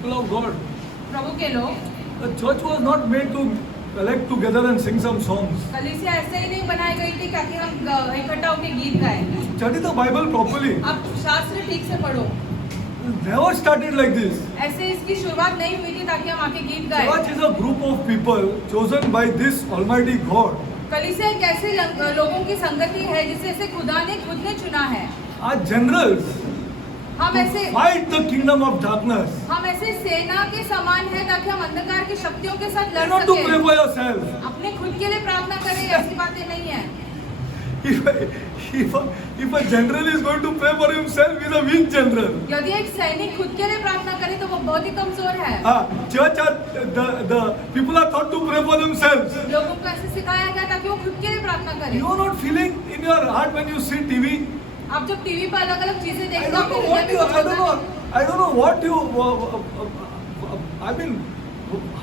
people of God. प्रभु के लोग, The church was not made to collect together and sing some songs. कलीसिया ऐसे ही नहीं बनाई गई थी ताकि हम इकट्ठा होकर गीत गाएं। Study the Bible properly. आप शास्त्र ठीक से पढ़ो। It never started like this. ऐसे इसकी शुरुआत नहीं हुई थी ताकि हम आके गीत गाएं। Church is a group of people chosen by this Almighty God. कलीसिया एक ऐसे लोगों की संगति है जिसे से खुदा ने खुद ने चुना है। Our generals हम ऐसे fight the kingdom of darkness. हम ऐसे सेना के समान है ताकि हम अंधकार की शक्तियों के साथ लड़ Not to pray सकें। for yourself. अपने खुद के लिए प्रार्थना करें, ऐसी बातें नहीं है। If a general is going to pray for himself, he is a weak general. यदि एक सैनिक खुद के लिए प्रार्थना करे तो वो बहुत ही कमजोर है। Church the people are taught to pray for themselves. लोगों को ऐसे सिखाया गया ताकि वो खुद के लिए प्रार्थना करें। You are not feeling in your heart when you see TV. आप जब टीवी पर अलग अलग चीजें I देखते don't know what you. I mean,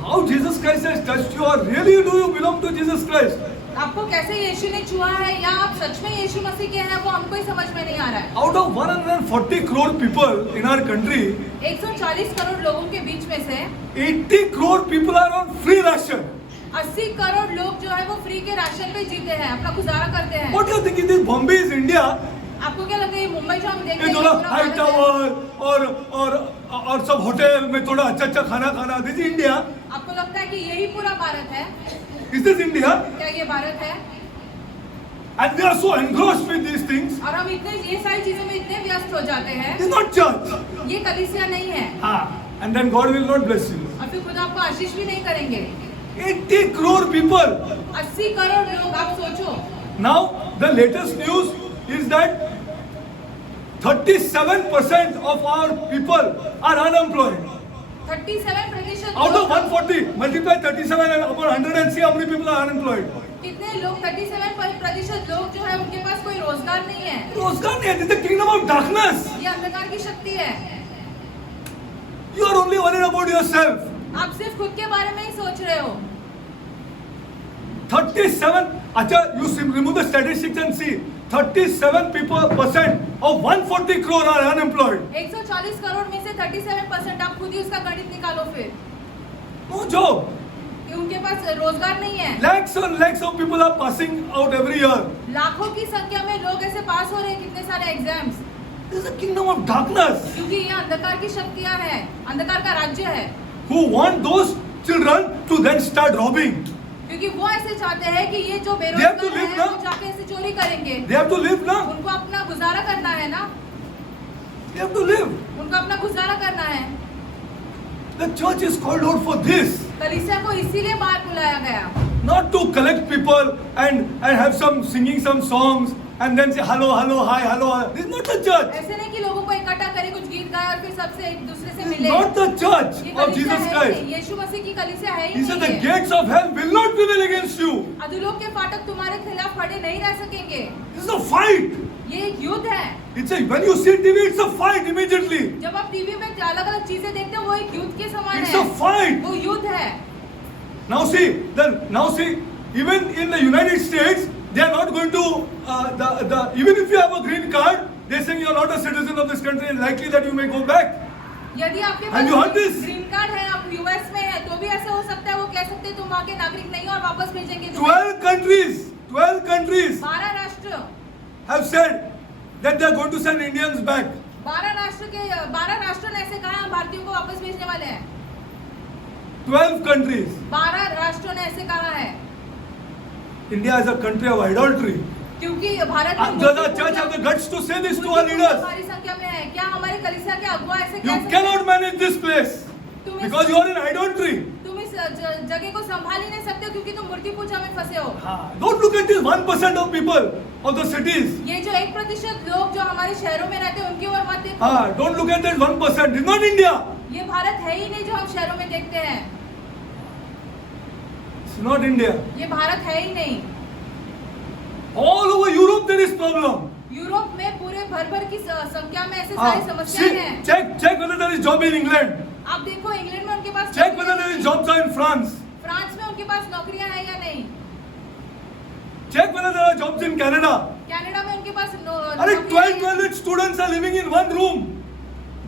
how Jesus Christ has touched you, or really do you belong to Jesus Christ? आपको कैसे यीशु ने छुआ है या आप सच में यीशु मसीह के हैं वो हमको ही समझ में नहीं आ रहा है। Out of 140 crore people in our country, 140 crore लोगों के बीच में से 80 crore people are on free ration. 80 crore लोग जो है वो फ्री के राशन पे जीते हैं, अपना गुजारा करते हैं। What do you think? This Bombay is India? आपको क्या लगता है ये मुंबई जो हम देखते ये हैं थोड़ा पूरा हाई भारत है? टावर और सब होटल में थोड़ा अच्छा खाना खाना, दिस इंडिया? आपको लगता है कि यही पूरा भारत है? Is this India? क्या ये भारत है? And we are so engrossed with these things. और हम इतने ये सारी चीजों में इतने व्यस्त हो जाते हैं। It's not church. ये कलीसिया नहीं है। And then God will not bless you. और फिर खुदा आपको आशीष भी नहीं करेंगे। 80 crore people. 80 करोड़ लोग, आप सोचो। Now the latest news is that 37% of our people are unemployed. 37% Out of 140, multiply 37 and upon 100 and see how many people are unemployed. कितने लोग 37% लोग जो है उनके पास कोई रोजगार नहीं है। रोजगार नहीं है. This is the kingdom of darkness. ये अंधकार की शक्ति है। You are only worried about yourself. आप सिर्फ खुद के बारे में ही सोच रहे हो। 37. अच्छा, you remove the statistics and see. 37% of 140 crore are unemployed. 140 crore में से 37% आप खुद ही उसका गणित निकालो फिर। No job. कि उनके पास रोजगार नहीं है। Lakhs and lakhs of people are passing out every year. लाखों की संख्या में लोग ऐसे पास हो रहे हैं, कितने सारे exams. This is a kingdom of darkness. क्योंकि ये अंधकार की शक्तियां हैं, अंधकार का राज्य है। Who want those children to then start robbing. क्योंकि वो ऐसे चाहते हैं कि ये जो They have to बेरोजगार live हैं now. वो जाके ऐसे चोरी करेंगे। They have to live now. उनको अपना गुजारा करना है ना, They have to live. उनको अपना गुजारा करना है। The church is called out for this. कलीसिया को इसीलिए बाहर बुलाया गया, Not to collect people and have some singing some songs and then say hello, hello, hi, hello. This is not the church. ऐसे नहीं कि लोगों को इकट्ठा करे, कुछ गीत गाए और फिर सबसे एक दूसरे से मिले। Not the church ये of कलीसिया Jesus है ही Christ. नहीं, यीशु मसीह की कलीसिया है ही He said the नहीं है। gates of hell will not prevail against you. अधोलोक के फाटक तुम्हारे खिलाफ खड़े नहीं रह सकेंगे। This is a fight. ये एक युद्ध है। It's a when you see TV, it's a fight immediately. जब आप टीवी में अलग अलग चीजें देखते हो वो एक युद्ध के समान It's है। a fight. वो युद्ध है। Now see, even in the United States, they are not going to even if you have a green card, they saying you are not a citizen of this country and likely that you may go back. यदि आपके And you heard pass this? Green card है, आप US में है, तो भी ऐसा हो सकता है, वो कह सकते हैं तुम वहाँ के नागरिक नहीं हो और वापस भेजेंगे तुम्हें। 12 countries 12 राष्ट्र have said that they are going to send Indians back. 12 राष्ट्र ने ऐसे कहा हम भारतीयों को वापस भेजने वाले हैं। 12 countries. 12 राष्ट्रों ने ऐसे कहा है। India is a country of idolatry. क्योंकि भारत में Does the church have the guts to say this to our leaders? हमारी संख्या में है, क्या हमारे कलीसिया के अगुवा ऐसे कह You सकते cannot हैं? manage this place तुम because you are in idolatry. तुम इस जगह को संभाल ही नहीं सकते हो क्योंकि तुम मूर्ति पूजा में फंसे हो। Don't look at this 1% of people of the cities. ये जो 1% लोग जो हमारे शहरों में रहते हैं उनकी ओर मत देखो। Don't look at that 1%. It's not India. ये भारत है ही नहीं जो हम शहरों में देखते हैं। It's not India. ये भारत है ही नहीं। All over Europe there is problem. Europe में पूरे भर की संख्या में ऐसे सारी See, समस्याएं हैं। check whether there is job in England. आप देखो इंग्लैंड में उनके पास Check whether there is jobs are in France. France में उनके पास नौकरियां हैं या नहीं। Check whether there are jobs in Canada. Canada में उनके पास अरे 12 students are living in one room.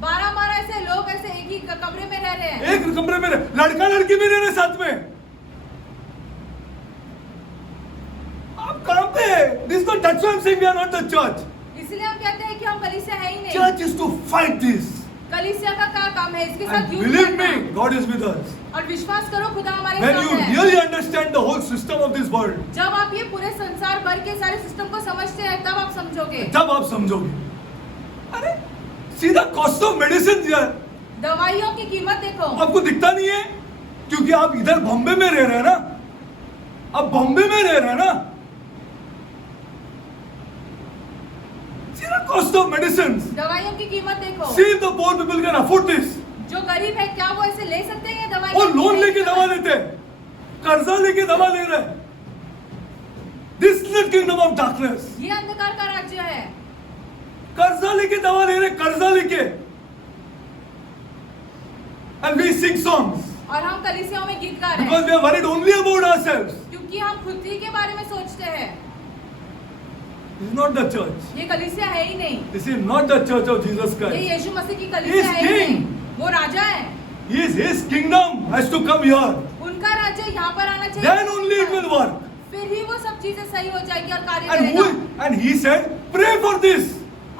12 ऐसे लोग ऐसे एक ही कमरे में रह रहे हैं। एक कमरे में लड़का लड़की भी रह रहे साथ में। आप कहां पे? This not that's why I am saying we are not the church. इसलिए हम कहते हैं कि हम कलीसिया है ही नहीं। Church is to fight this. कलीसिया का क्या काम है? इसके साथ And युद्ध believe करना। me, God is with us. और विश्वास करो खुदा हमारे When साथ you है। really understand the whole system of this world, जब आप ये पूरे संसार भर के सारे सिस्टम को समझते हैं तब आप समझोगे। तब आप समझोगे। अरे सीधा कॉस्ट ऑफ मेडिसिन यार, दवाइयों की कीमत देखो। आपको दिखता नहीं है क्योंकि आप इधर बॉम्बे में रह रहे हैं ना। आप बॉम्बे में रह रहे हैं ना। सीधा कॉस्ट ऑफ मेडिसिन। दवाइयों की कीमत देखो। See if the poor people can afford this. जो गरीब है क्या वो ऐसे ले सकते हैं ये दवाई? वो लोन लेके दवा लेते हैं, कर्जा लेके दवा ले रहे हैं। This is the kingdom of darkness. ये अंधकार का राज्य है। कर्जा लेके दवा ले रहे, कर्जा लेके। And we sing songs और हम कलीसियाओं में गीत गा रहे because हैं we are worried only about ourselves. क्योंकि हम खुद ही के बारे में सोचते हैं। This is not the church. ये कलीसिया है ही नहीं। This is not the church of Jesus ये Christ. यीशु मसीह की He कलीसिया is है ही king. नहीं। वो राजा है। His kingdom has to come here. उनका राज्य यहाँ पर आना चाहिए। Then only it will work. फिर ही वो सब चीजें सही हो जाएगी और कार्य And करेगा। and he said, pray for this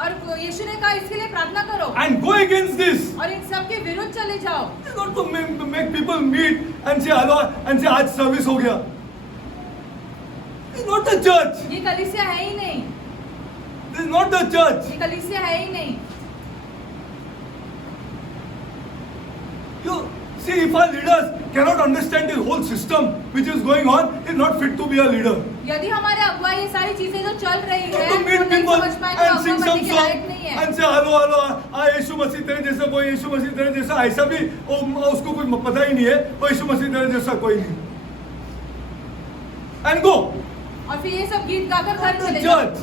और यीशु ने कहा इसके लिए प्रार्थना करो and go against this. और इन सब के विरुद्ध चले जाओ। It's not to make people meet and say hello and say आज service हो गया. It's not the church. ये कलीसिया है ही नहीं। This is not the church. ये कलीसिया है ही नहीं। You see, if our leaders cannot understand the whole system which is going on, is not fit to be a leader. यदि हमारे अगुवा ये सारी चीजें जो चल रही है To वो meet नहीं people समझ पाए तो and अगुवा sing बनने some के song लायक नहीं है। and say hello, यीशु मसीह तेरे जैसा कोई, यीशु मसीह तेरे जैसा ऐसा भी उसको कुछ पता ही नहीं है, वो यीशु मसीह तेरे जैसा कोई नहीं। And go. और फिर ये सब गीत गाकर घर The चले जाओ। church.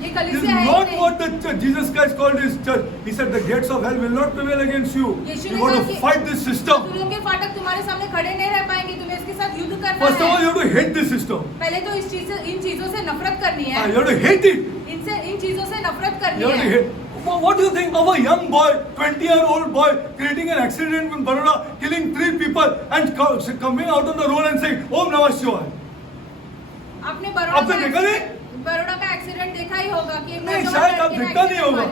ये This is कलीसिया है ही not नहीं। what the church, Jesus Christ called his church. He said the gates of hell will not prevail against you. Yeshu You ने got कहा to कि fight this system. शत्रुओं के फाटक तुम्हारे सामने खड़े नहीं रह पाएंगे, तुम्हें इसके साथ युद्ध करना First of all, है। you have to hate this system. पहले तो इन चीजों से नफरत करनी है। You have to hate it. इन चीजों से नफरत करनी You have to है। hate. What do you think of a young boy, 20-year-old boy, creating an accident in Baroda, killing 3 people, and coming out on the road and saying, Om Namah Shivaya? आपने आपने देखा नहीं? बड़ौदा का accident देखा ही होगा कि नहीं, शायद आप देखा नहीं होगा।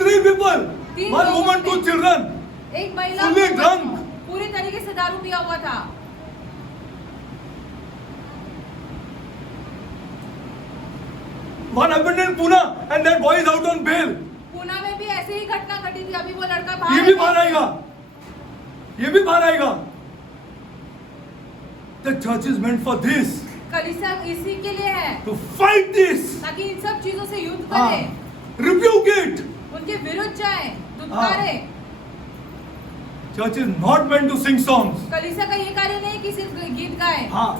3 people, 3 1 लोगों woman, 2 ने- children, एक महिला fully drunk. पूरी तरीके से दारू पिया हुआ था। One happened in Pune, and that boy is out on bail. Poona में भी ऐसे ही घटना घटी थी। अभी वो लड़का ये बाहर भी बाहर आएगा, ये भी बाहर आएगा। The church is meant for this, कलीसिया इसी के लिए है to fight this. ताकि इन सब चीजों से युद्ध हाँ, करे, rebuke it. उनके विरुद्ध जाए, दुत्कारे। Church is not meant to sing songs. कलीसिया का ये कार्य नहीं कि सिर्फ गीत गाए। हाँ,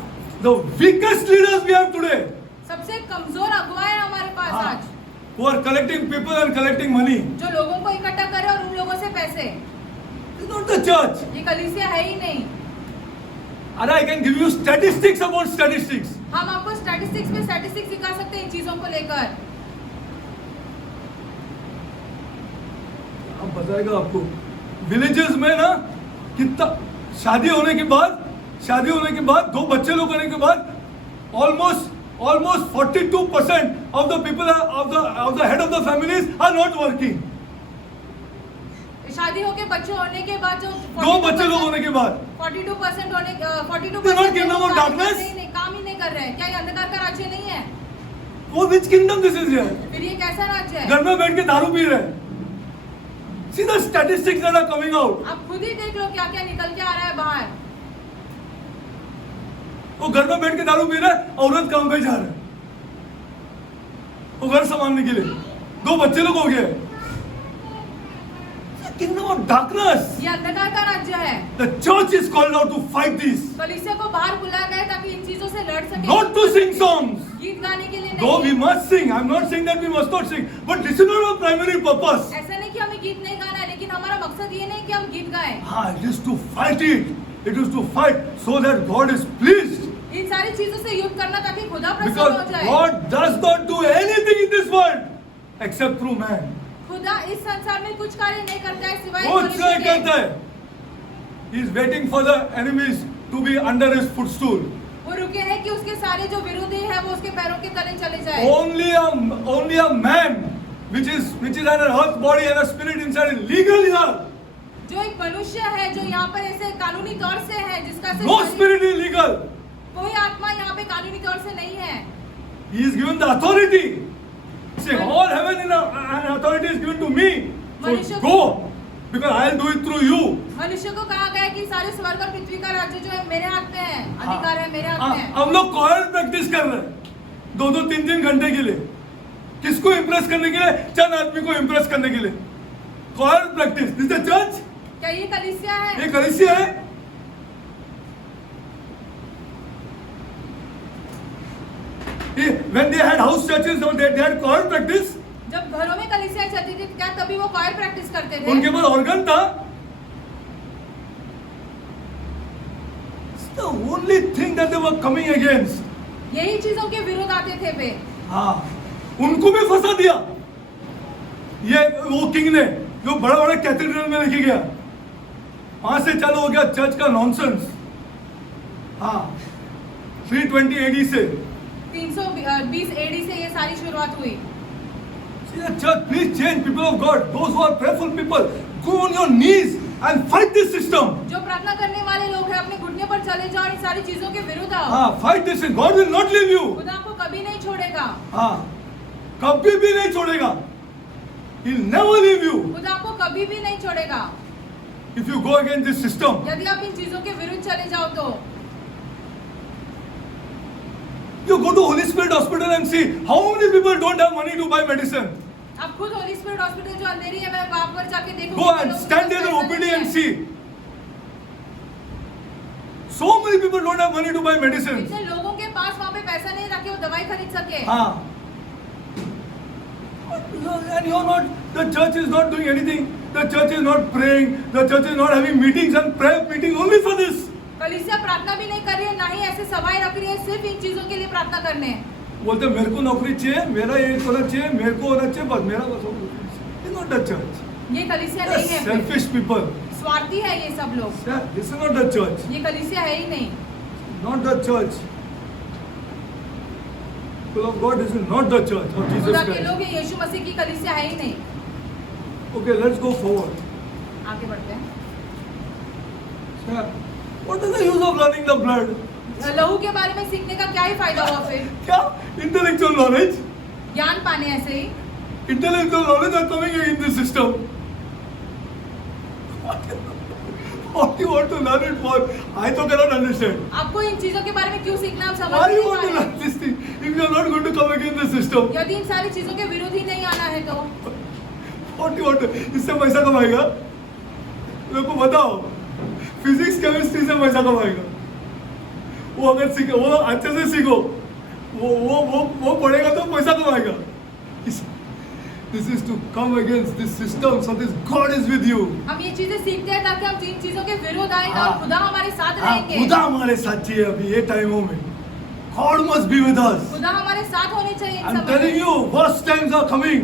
the weakest leaders we have today, सबसे कमजोर अगुवा है हमारे पास हाँ, आज, who are collecting people and collecting money. जो लोगों को इकट्ठा करे और उन लोगों से पैसे। It's not the church. ये कलीसिया है ही नहीं। And I can give you statistics about statistics. हम आपको स्टैटिस्टिक्स में स्टैटिस्टिक्स सिखा सकते हैं इन चीजों को लेकर। अब बताएगा आपको विलेजेस में ना कितना शादी होने के बाद 2 बच्चे लोग होने के बाद almost 42% of the people of the head of the families are not working. शादी होके बच्चे होने के बाद जो 2 बच्चे लोग होने के बाद 42% होने 42% They're not kingdom of darkness? नहीं काम ही नहीं कर रहे हैं। क्या ये अंधकार का राज्य नहीं है? वो which kingdom this is here? फिर ये कैसा राज्य है? घर में बैठ के दारू पी रहे हैं. See the statistics that are coming out. आप खुद ही देख लो क्या क्या निकल के आ रहा है बाहर। वो घर में बैठ के दारू पी रहा है, औरत काम पे जा रहा है, वो घर संभालने के लिए 2 बच्चे लोग हो गए. Kingdom of darkness. ये अंधकार का राज्य है। The church is called out to fight this, कलीसिया को बाहर बुलाया गया ताकि इन चीजों से लड़ सके। not to sing songs. गीत गाने के लिए Though we नहीं। must sing, I'm not saying that we must not sing, but this is not our primary purpose. ऐसा नहीं कि हमें गीत नहीं गाना है, लेकिन हमारा मकसद ये नहीं कि हम गीत गाएं। It is to fight it. It is to fight so that God is pleased. इन सारी चीजों से युद्ध करना ताकि खुदा प्रसन्न हो Because जाए। God does not do anything in this world except through man. खुदा इस संसार में कुछ कार्य नहीं करता है सिवाय कुछ मनुष्य नहीं के। करता है. He is waiting for the enemies to be under his footstool. वो रुके हैं कि उसके सारे जो विरोधी है वो उसके पैरों के तले चले जाए। Only a man which is an earth body and a spirit inside is legal here. जो एक मनुष्य है जो यहाँ पर ऐसे कानूनी तौर से है जिसका सिर्फ No spirit is legal. कोई आत्मा यहाँ पे कानूनी तौर से नहीं है। He is given the authority. Say all heaven and authority is given to me. So go because I will do it through you. मनुष्य को कहा गया कि सारे स्वर्ग और पृथ्वी का राज्य जो है मेरे हाथ में है, अधिकार है मेरे हाथ में है। हम लोग कॉयर प्रैक्टिस कर रहे हैं 2-2 3-3 घंटे के लिए. किसको इम्प्रेस करने के लिए? चंद आदमी को इम्प्रेस करने के लिए. Coir practice. This the church. क्या ये कलीसिया है? ये कलीसिया है. When they had house churches, they had choir practice. जब घरों में कलीसिया चलती थी क्या तभी वो कॉयर प्रैक्टिस करते थे? उनके पास ऑर्गन था. It's the only thing that they were coming against. यही चीजों के विरोध आते थे वे। हाँ, उनको भी फंसा दिया. ये वो किंग ने जो बड़ा कैथेड्रल में लेके गया, वहां से चालू हो गया चर्च का नॉनसेंस. हाँ, 320 AD से 320 AD से ये सारी शुरुआत हुई। See the church, please change, people of God. Those who are prayerful people, go on your knees and fight this system. जो प्रार्थना करने वाले लोग हैं अपने घुटने पर चले जाओ और इन सारी चीजों के विरुद्ध आओ। हाँ, fight this system. God will not leave you. खुदा आपको कभी नहीं छोड़ेगा। हाँ, कभी भी नहीं छोड़ेगा. He'll never leave you. खुदा आपको कभी भी नहीं छोड़ेगा। If you go against this system. यदि आप इन चीजों के विरुद्ध चले जाओ तो You go to Holy Spirit Hospital and see how many people don't have money to buy medicine. आप खुद होली स्पिरिट हॉस्पिटल जो अंधेरी है मैं वहां पर जाके देखूंगी। Go and stand there in the OPD and see. So many people don't have money to buy medicines. इतने लोगों के पास वहाँ पे पैसा नहीं ताकि वो दवाई खरीद सके। हाँ. And you're not. The church is not doing anything. The church is not praying. The church is not having meetings and prayer meeting only for this. कलीसिया प्रार्थना भी नहीं कर रही है, ना ही ऐसे सभाएं रख रही है सिर्फ इन चीजों के लिए प्रार्थना करने। बोलते मेरे को नौकरी चाहिए, मेरा ये होना चाहिए, मेरे को होना चाहिए, बस मेरा बस होना चाहिए. It's not the church. ये कलीसिया नहीं है। Selfish people. स्वार्थी है ये सब लोग। This is not the church. ये कलीसिया है ही नहीं। Not the church. People of God, this is not the church of Jesus खुदा के Christ. लोग ये यीशु मसीह की कलीसिया है ही नहीं। Okay, let's go forward. आगे बढ़ते हैं। What is the use of learning the blood? लहू के बारे में सीखने का क्या ही फायदा हुआ फिर? क्या? Intellectual knowledge? ज्ञान पाने ऐसे ही। Intellectual knowledge are coming in this system. What do you want to learn it for? I तो cannot understand. आपको इन चीजों के बारे में क्यों सीखना? आप समझ Why you नहीं want पा to रहे। learn this thing if you are not going to come against the system? यदि इन सारी चीजों के विरोध ही नहीं आना है तो What do you want to? इससे पैसा कमाएगा? मेरे को बताओ. फिजिक्स केमिस्ट्री से पैसा कमाएगा. वो अगर सीखो, वो अच्छे से सीखो, वो पढ़ेगा तो पैसा कमाएगा. This is to come against this system, so this God is with you. हम ये चीजें सीखते हैं ताकि हम जिन चीजों के विरोध आए हाँ। और खुदा हमारे साथ हाँ, रहेंगे। खुदा हमारे साथ चाहिए अभी ये टाइमों में. God must be with us. खुदा हमारे साथ होने चाहिए इन I'm समय telling में। you, worst times are coming.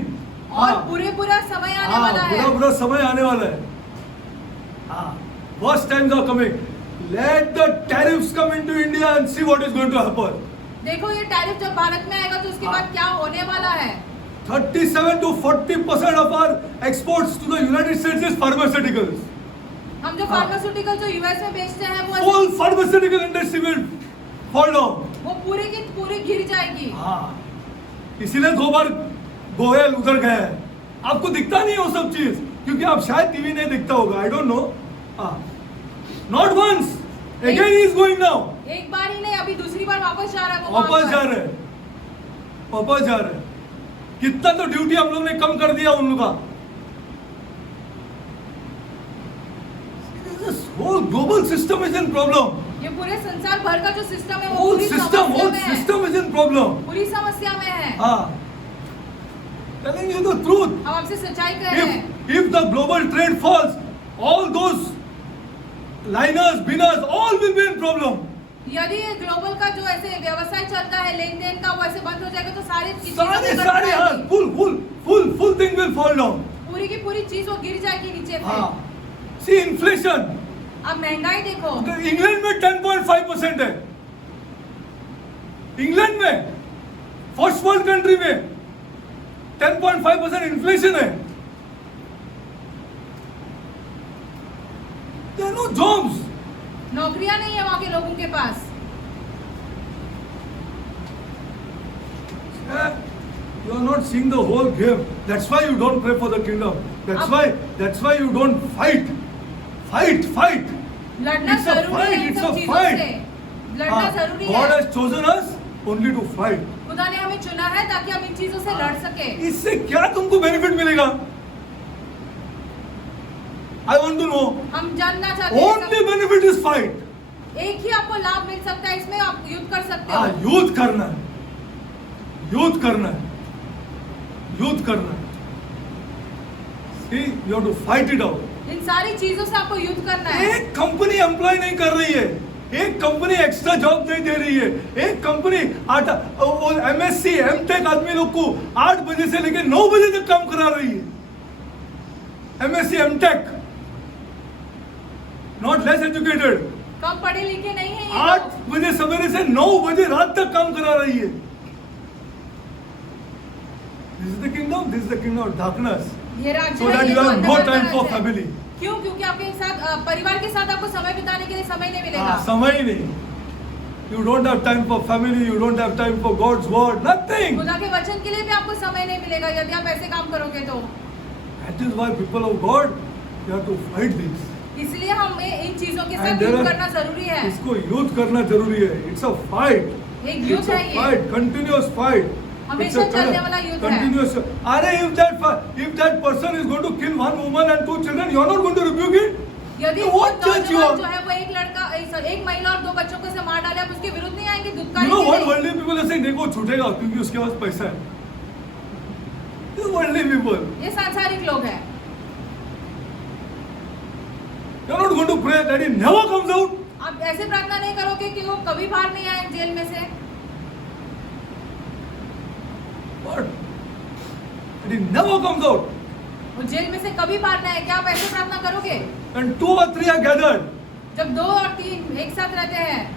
और बुरा समय आने वाला है। बुरा समय आने वाला है. हाँ, worst times are coming. Let the tariffs come into India and see what is going to happen. देखो ये टैरिफ जब भारत में आएगा तो उसके हाँ। बाद क्या होने वाला है? 37 to 40% of our exports to the United States is pharmaceuticals. हम जो हाँ। फार्मास्यूटिकल जो यूएस में बेचते हैं वो Whole pharmaceutical industry will fall down. वो पूरी की पूरी गिर जाएगी। हाँ, इसीलिए 2 बार गोयल उधर गया है. आपको दिखता नहीं है वो सब चीज क्योंकि आप शायद टीवी नहीं दिखता होगा. I don't know. Not once, again he is going now. एक बार ही नहीं, अभी दूसरी बार वापस जा रहा है वो वापस वहाँ जा पर। रहे हैं, वापस जा रहे हैं. कितना तो ड्यूटी हम लोग ने कम कर दिया उन लोग का. This whole global system is in problem. ये पूरे संसार भर का जो सिस्टम है वो Whole पूरी system समस्या में है। is in problem. पूरी समस्या में है। हाँ, telling you the truth. हम आपसे सच्चाई कह रहे हैं। If the global trade falls, all those liners, binners, all will be in problem. यदि ये ग्लोबल का जो ऐसे व्यवसाय चलता है लेन देन का वो ऐसे बंद हो जाएगा तो सारे Full thing will fall down. पूरी की पूरी चीज वो गिर जाएगी नीचे पे। हाँ, सी इन्फ्लेशन अब महंगाई देखो, इंग्लैंड में 10.5% है। इंग्लैंड में, फर्स्ट वर्ल्ड कंट्री में 10.5% इन्फ्लेशन है। There are no jobs. नौकरियां नहीं है वहां के लोगों के पास। You are not seeing the whole game. That's why you don't pray for the kingdom. That's why you don't fight. Fight. लड़ना It's a जरूरी fight, है इन it's सब a चीजों fight. से। लड़ना जरूरी God है। has chosen us only to fight. खुदा ने हमें चुना है ताकि हम इन चीजों से लड़ सके। इससे क्या तुमको बेनिफिट मिलेगा? I want to know. हम जानना चाहते हैं Only सब- benefit is fight. एक ही आपको लाभ मिल सकता है, इसमें आप युद्ध कर सकते हाँ, हो। युद्ध करना है। See, you have to fight it out. इन सारी चीजों से आपको युद्ध करना है। एक कंपनी एम्प्लॉय नहीं कर रही है, एक कंपनी एक्स्ट्रा जॉब नहीं दे रही है, एक कंपनी MSc MTech आदमी लोग को 8 बजे से लेकर 9 बजे तक काम करा रही है। MSc MTech, not less educated, कम पढ़े लिखे नहीं है ये 8 लोग। बजे सवेरे से 9 बजे रात तक काम करा रही है। This is the kingdom of darkness. ये राज्य So है, that ये you तो have no अंधकार का time for राज्य है। family. क्यों? क्योंकि आपके साथ परिवार के साथ आपको समय बिताने के लिए समय नहीं मिलेगा। समय ही नहीं। You don't have time for family, you don't have time for God's word, nothing. खुदा के वचन के लिए भी आपको समय नहीं मिलेगा यदि आप ऐसे काम करोगे तो। That is why people of God, you have to fight this. इसलिए हमें इन चीजों के And साथ there युद्ध are- करना जरूरी है। इसको युद्ध करना जरूरी है। It's a fight. एक It's युद्ध a है ये। fight, continuous fight. हमेशा It's a चलने वाला युद्ध है। continuous. अरे if that person is going to kill one woman and 2 children, you are not going to rebuke it. यदि So वो what church you नौजवान are? जो है वो एक महिला और 2 बच्चों को से मार डाले, आप उसके विरुद्ध नहीं आएंगे, You दुत्कारी know के what लिए। worldly people are saying? देखो छूटेगा क्योंकि उसके पास पैसा है। These are worldly people. ये सांसारिक लोग हैं। You are not going to pray that he never comes out. आप ऐसे प्रार्थना नहीं करोगे कि वो कभी बाहर नहीं आए जेल में से। What? That he never comes out. वो जेल में से कभी बाहर नहीं आए, क्या आप ऐसे प्रार्थना करोगे? And 2 or 3 are gathered. जब 2 और 3 एक साथ रहते हैं,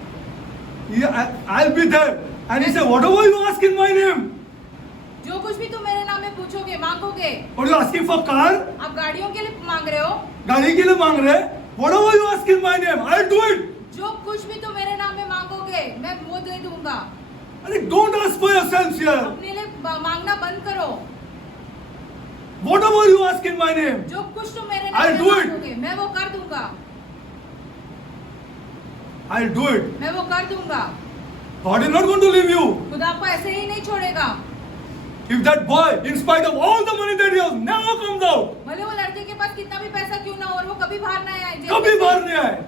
I'll be there. And he said, whatever you ask in my name. जो कुछ भी तुम मेरे नाम में पूछोगे, मांगोगे, What you asking for car? आप गाड़ियों के लिए मांग रहे हो, गाड़ी के लिए मांग रहे? Whatever you ask in my name, I'll do it. जो कुछ भी तुम मेरे नाम में मांगोगे मैं वो दे दूंगा। अरे don't ask for yourselves here. अपने लिए मांगना बंद करो। Whatever you ask in my name, जो कुछ तुम मेरे I'll नाम do में it. मांगोगे मैं वो कर दूंगा। I'll do it. मैं वो कर दूंगा। God is not going to leave you. खुदा आपको ऐसे ही नहीं छोड़ेगा। If that boy, in spite of all the money that he has, never comes out, भले वो लड़के के पास कितना भी पैसा क्यों ना हो और वो कभी बाहर ना आए जेल कभी में से। बाहर नहीं आए.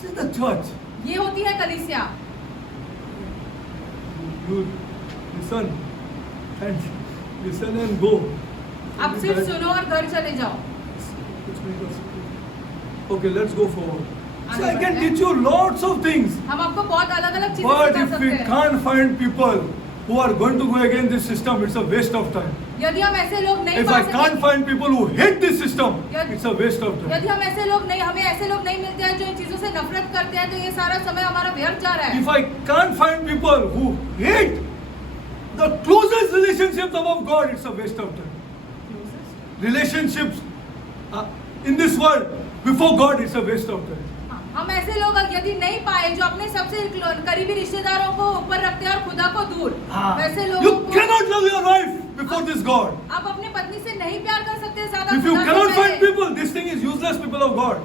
See the church. ये होती है कलीसिया। You listen and go. आप सिर्फ सुनो और घर चले जाओ। Okay, let's go forward. See, I आगे can बढ़ते हैं। teach you lots of things. हम आपको बहुत अलग अलग चीजें But सिखा if सकते we हैं। can't find people who are going to go against this system, it's a waste of time. यदि हम ऐसे लोग नहीं If पा I can't सकते, find people who hate this system, Yad- it's a waste of time. यदि हम ऐसे लोग नहीं, हमें ऐसे लोग नहीं मिलते हैं जो इन चीजों से नफरत करते हैं, तो ये सारा समय हमारा व्यर्थ जा रहा है। If I can't find people who hate the closest relationships above God, it's a waste of time. Relationships in this world before God, it's a waste of time. हम ऐसे लोग यदि नहीं पाए जो अपने सबसे करीबी रिश्तेदारों को ऊपर रखते हैं और खुदा को दूर, वैसे लोगों You को cannot love your wife before this God. आप अपने पत्नी से नहीं प्यार कर सकते ज्यादा If you खुदा से cannot पहले। find people, this thing is useless, people of God.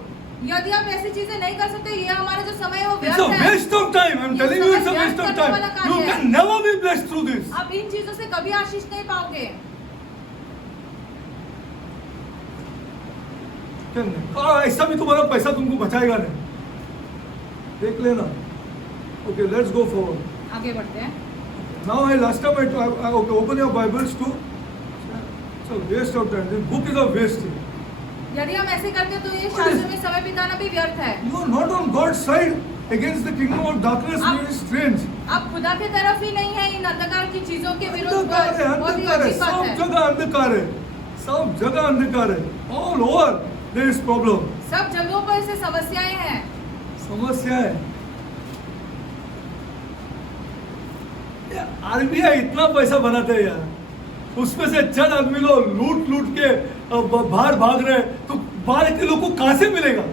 यदि आप ऐसी चीजें नहीं कर सकते, ये हमारा जो समय है वो It's a व्यर्थ है। waste of time. I'm ये telling you, it's a समय waste of व्यर्थ करने वाला time. कार्य You है। can never be blessed through this. आप इन चीजों से कभी आशीष नहीं पाओगे। ऐसा भी तुम्हारा पैसा तुमको बचाएगा नहीं, देख लेना. Okay, let's go forward. आगे बढ़ते हैं। Now last time I open your Bibles too. It's a waste of time. This book is a waste. यदि हम ऐसे करते तो ये शास्त्र में समय बिताना भी व्यर्थ है। You are not on God's side. against the kingdom of darkness very strange. आप खुदा की तरफ ही नहीं है इन अंधकार की चीजों के विरुद्ध अंधकार है, बहुत ही अंधकार है, अजीब बात सब है। जगह अंधकार है, सब जगह अंधकार है, all over there is problem. सब जगहों पर ऐसे समस्याएं हैं। समस्या है। आरबीआई इतना पैसा बनाते हैं यार, उसमें से चंद आदमी लोग लूट लूट के बाहर भाग रहे हैं, तो बाहर के लोग को कहां से मिलेगा?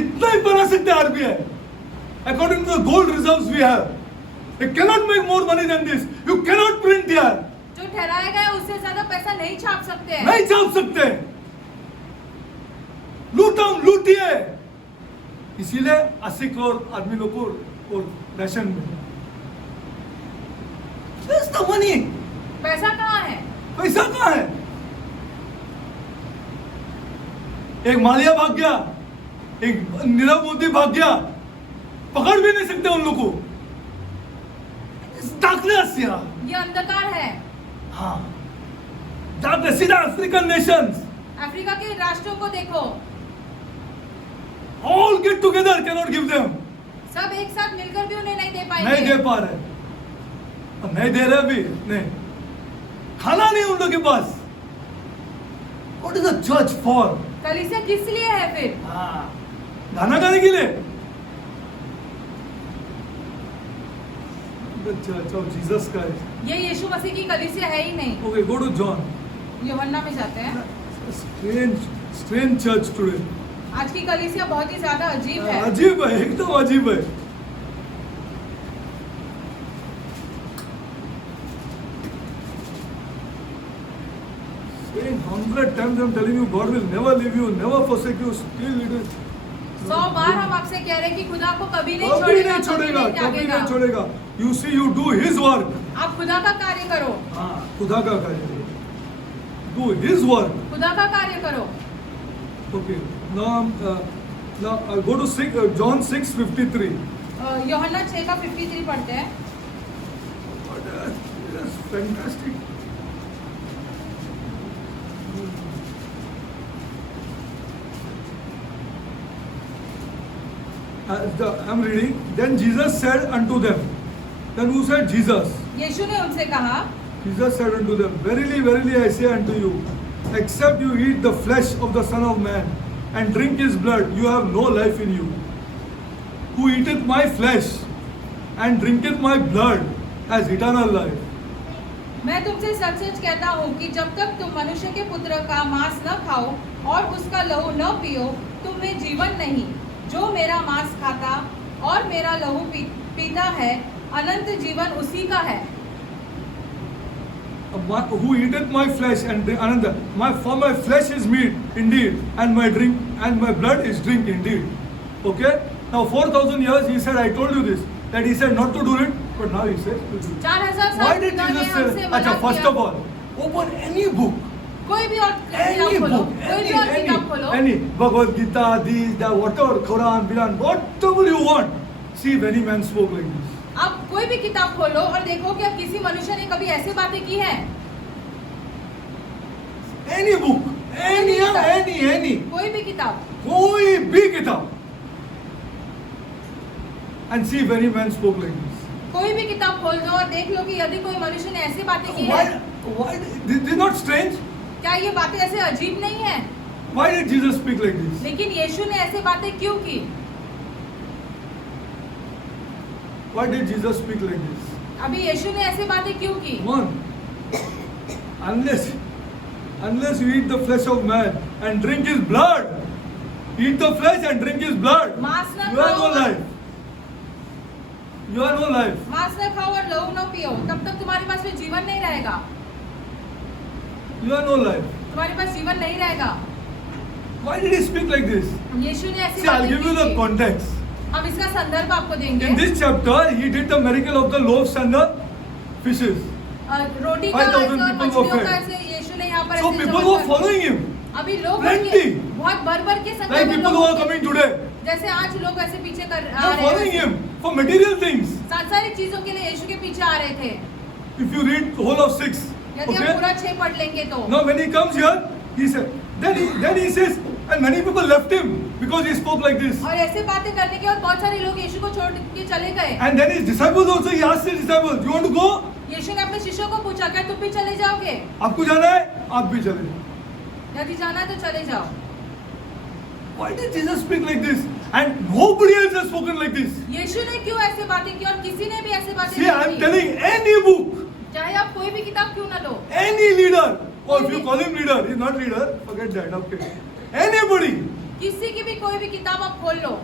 इतना ही बना सकते हैं RBI. According to the gold reserves we have, they cannot make more money than this. You cannot print here. जो ठहराया गया है उससे ज्यादा पैसा नहीं छाप सकते हैं। नहीं छाप सकते। लूटिए। इसीलिए 80 करोड़ आदमी लोग को राशन मिला। Where's the money? पैसा कहाँ है? पैसा कहाँ है? एक मालिया भाग गया, एक नीरव मोदी भाग गया, पकड़ भी नहीं सकते उन लोग को। डार्कनेस यार, ये अंधकार है। हाँ, डार्कनेस। सीधा अफ्रीकन नेशंस, अफ्रीका के राष्ट्रों को देखो, all get together, cannot give them. सब एक साथ मिलकर भी उन्हें नहीं दे नहीं पाएंगे। दे पा रहे, और नहीं दे रहे भी नहीं, खाना नहीं उन लोग के पास। What is the church for? कलीसिया किस लिए है फिर? हाँ, गाना गाने के लिए। The church of Jesus Christ. ये यीशु मसीह की कलीसिया है ही नहीं। Okay, go to John. यूहन्ना में जाते हैं। Strange church today. आज की कलीसिया बहुत ही ज्यादा अजीब है। अजीब है, एकदम अजीब है। Saying 100 times I'm telling you, God will never leave you, never forsake you. Still it is. 100 बार हम आपसे कह रहे हैं कि खुदा आपको कभी नहीं कभी छोड़ेगा, नहीं छोड़ेगा, कभी कभी नहीं नहीं त्यागेगा। छोड़ेगा। You see, you do His work. आप खुदा का कार्य करो, हाँ, खुदा का कार्य करो। Do His work. खुदा का कार्य करो। Okay. Now I'll go to John 6:53. यूहन्ना 6 का 53 पढ़ते हैं। That's fantastic. I'm reading. Then Jesus said unto them. Then who said? Jesus. यीशु ने उनसे कहा, Jesus said unto them, Verily, verily, I say unto you, except you eat the flesh of the Son of Man and drink his blood, you have no life in you. Who eateth my flesh and drinketh my blood has eternal life. मैं तुमसे सच सच कहता हूँ कि जब तक तुम मनुष्य के पुत्र का मांस न खाओ और उसका लहू न पियो, तुम में जीवन नहीं। जो मेरा मांस खाता और मेरा लहू पीता है, अनंत जीवन उसी का है। Who eateth my flesh and another, for my flesh is meat indeed, and my blood is drink indeed. Okay? Now 4,000 years he said, I told you this, that he said not to do it, but now he says to do it. 4000 Why साल did खुदा ने Jesus हमसे say? मना First किया। of all, open any book. कोई भी और किताब खोलो, कोई भी और किताब खोलो। any Bhagavad Gita, these, that, whatever, Quran, Bilan, whatever you want. See if any man spoke like this. आप कोई भी किताब खोलो और देखो कि किसी मनुष्य ने कभी ऐसी बातें की हैं। Any book, any, कोई भी किताब। कोई भी किताब. And see if any man spoke like this. कोई भी किताब खोल दो और देख लो कि यदि कोई मनुष्य ने ऐसी बातें की हैं। Why? This is not strange. क्या ये बातें ऐसे अजीब नहीं है? Why did Jesus speak like this? लेकिन यीशु ने ऐसी बातें क्यों की? Why did Jesus speak like this? अभी यीशु ने ऐसी बातें क्यों की? One, unless you eat the flesh of man and drink his blood, eat the flesh and drink his blood, मांस न you have no खाओ, life. You have no life. मांस न खाओ और लहू न पियो, तब तक तुम्हारे पास में जीवन नहीं रहेगा। You have no life. तुम्हारे पास जीवन नहीं रहेगा। Why did he speak like this? यीशु ने ऐसी See, I'll बातें give you की the थी। context. हम इसका संदर्भ आपको देंगे। In this chapter, he did the miracle of the loaves and the fishes. रोटी का 5,000 ऐसे और people were मछलियों का fed. ऐसे यीशु ने यहाँ पर So ऐसे people चमत्कार- were following him. अभी लोग Plenty. बहुत भर के संख्या Like में people लोग who are coming today. जैसे आज लोग ऐसे पीछे कर They आ are रहे following हैं। him for material things. सांसारिक चीजों के लिए यीशु के पीछे आ रहे थे। If you read the whole of 6, यदि हम okay? पूरा 6 पढ़ लेंगे तो Now when he comes here, he said, then he says, And many people left him because he spoke like this. और ऐसे बातें करने के बाद बहुत सारे लोग यीशु को छोड़ के चले गए। And then his disciples also, he asked his disciples, you want to go? यीशु ने अपने शिष्यों को पूछा, क्या तुम भी चले जाओगे? आपको जाना है? आप भी चले जाओ। यदि जाना है तो चले जाओ। Why did Jesus speak like this? And nobody else has spoken like this. यीशु ने क्यों ऐसे बातें की और किसी ने भी ऐसे बातें See, I am नहीं की? telling any book, चाहे आप कोई भी किताब क्यों ना लो, any leader, or if you call him leader, he's not leader, forget that, okay. Anybody. किसी की भी कोई भी किताब आप खोल लो,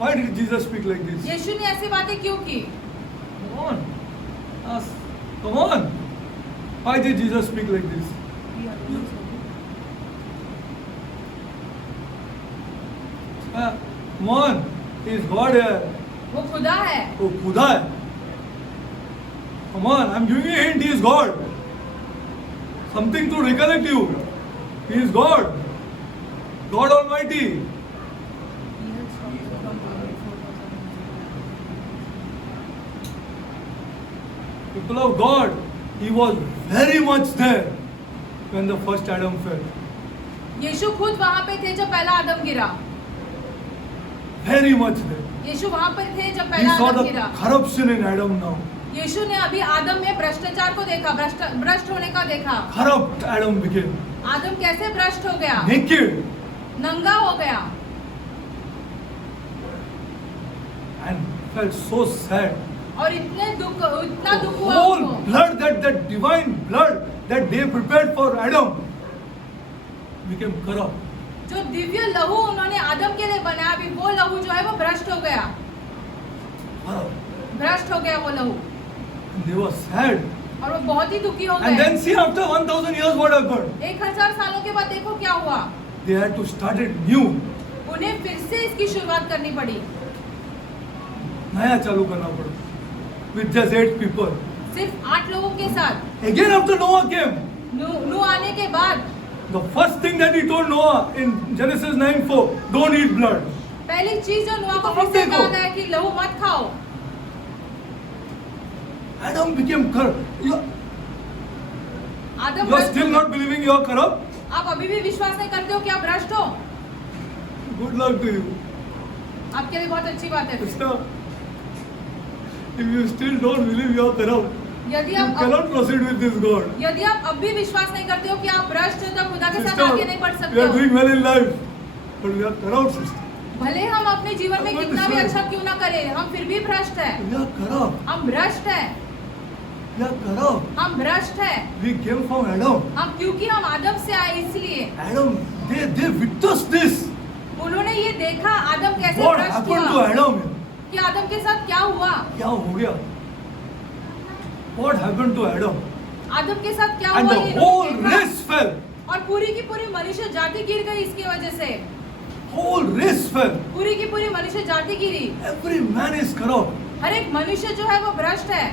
Why did Jesus speak like this? यीशु ने ऐसी बातें क्यों की? Come on. Ask. Come on. Why did Jesus speak like this? Come on. He is God here. वो खुदा है। वो खुदा है. Come on. I'm giving you a hint. He is God. Something to recollect you. He is God. God Almighty. People of God, He was very much there when the first Adam fell. यीशु खुद वहाँ पे थे जब पहला आदम गिरा। Very much there. यीशु वहाँ पर थे जब He पहला saw आदम the गिरा। corruption in Adam now. यीशु ने अभी आदम में भ्रष्टाचार को देखा, भ्रष्ट होने का देखा। Corrupt Adam became. आदम कैसे भ्रष्ट हो गया, Naked. नंगा हो गया And felt so sad. और इतना दुख हुआ Whole उसको। blood, that divine blood that they prepared for Adam became corrupt. जो दिव्य लहू उन्होंने आदम के लिए बनाया, अभी वो लहू जो है वो भ्रष्ट हो गया, भ्रष्ट हो गया वो लहू। And they were sad. और वो बहुत ही दुखी हो And गए। then see after 1000 years what happened. 1000 सालों के बाद देखो क्या हुआ, They had to start it new. उन्हें फिर से इसकी शुरुआत करनी पड़ी, नया चालू करना पड़ा. With just 8 people. सिर्फ 8 लोगों के साथ। Again after Noah came, नूह आने के बाद the first thing that he told Noah in Genesis 9:4, don't eat blood. पहली चीज जो नूह को फिर से कहा गया कि लहू मत खाओ। Adam became corrupt. Adam You are भ्रष्ट still हो not believing you are corrupt? गए। आप अभी भी विश्वास नहीं करते हो कि आप भ्रष्ट हो? Good luck to you. आपके लिए बहुत अच्छी बात है। Sister, if you still don't believe you are corrupt, यदि you आप cannot proceed with this God. यदि आप अब भी विश्वास नहीं करते हो कि आप भ्रष्ट हो, तो खुदा के साथ Sister, आगे नहीं बढ़ we सकते are हो। doing well in life, but we are corrupt, sister. भले हम अपने जीवन में I'm कितना not भी sure. अच्छा क्यों ना करें, हम फिर भी भ्रष्ट है। We are corrupt. हम भ्रष्ट है, We are corrupt. हम भ्रष्ट है। We came from Adam. हम क्योंकि हम आदम से आए इसलिए। Adam, they witnessed this. उन्होंने ये देखा आदम कैसे What भ्रष्ट happened to हुआ, Adam? कि आदम के साथ क्या हुआ, क्या हो गया? What happened to Adam? आदम के साथ क्या And हुआ, the ये whole इन्होंने देखा। race fell. और पूरी की पूरी मनुष्य जाति गिर गई इसकी वजह से। Whole race fell. पूरी की पूरी मनुष्य जाति गिरी। Every man is corrupt. हर एक मनुष्य जो है वो भ्रष्ट है।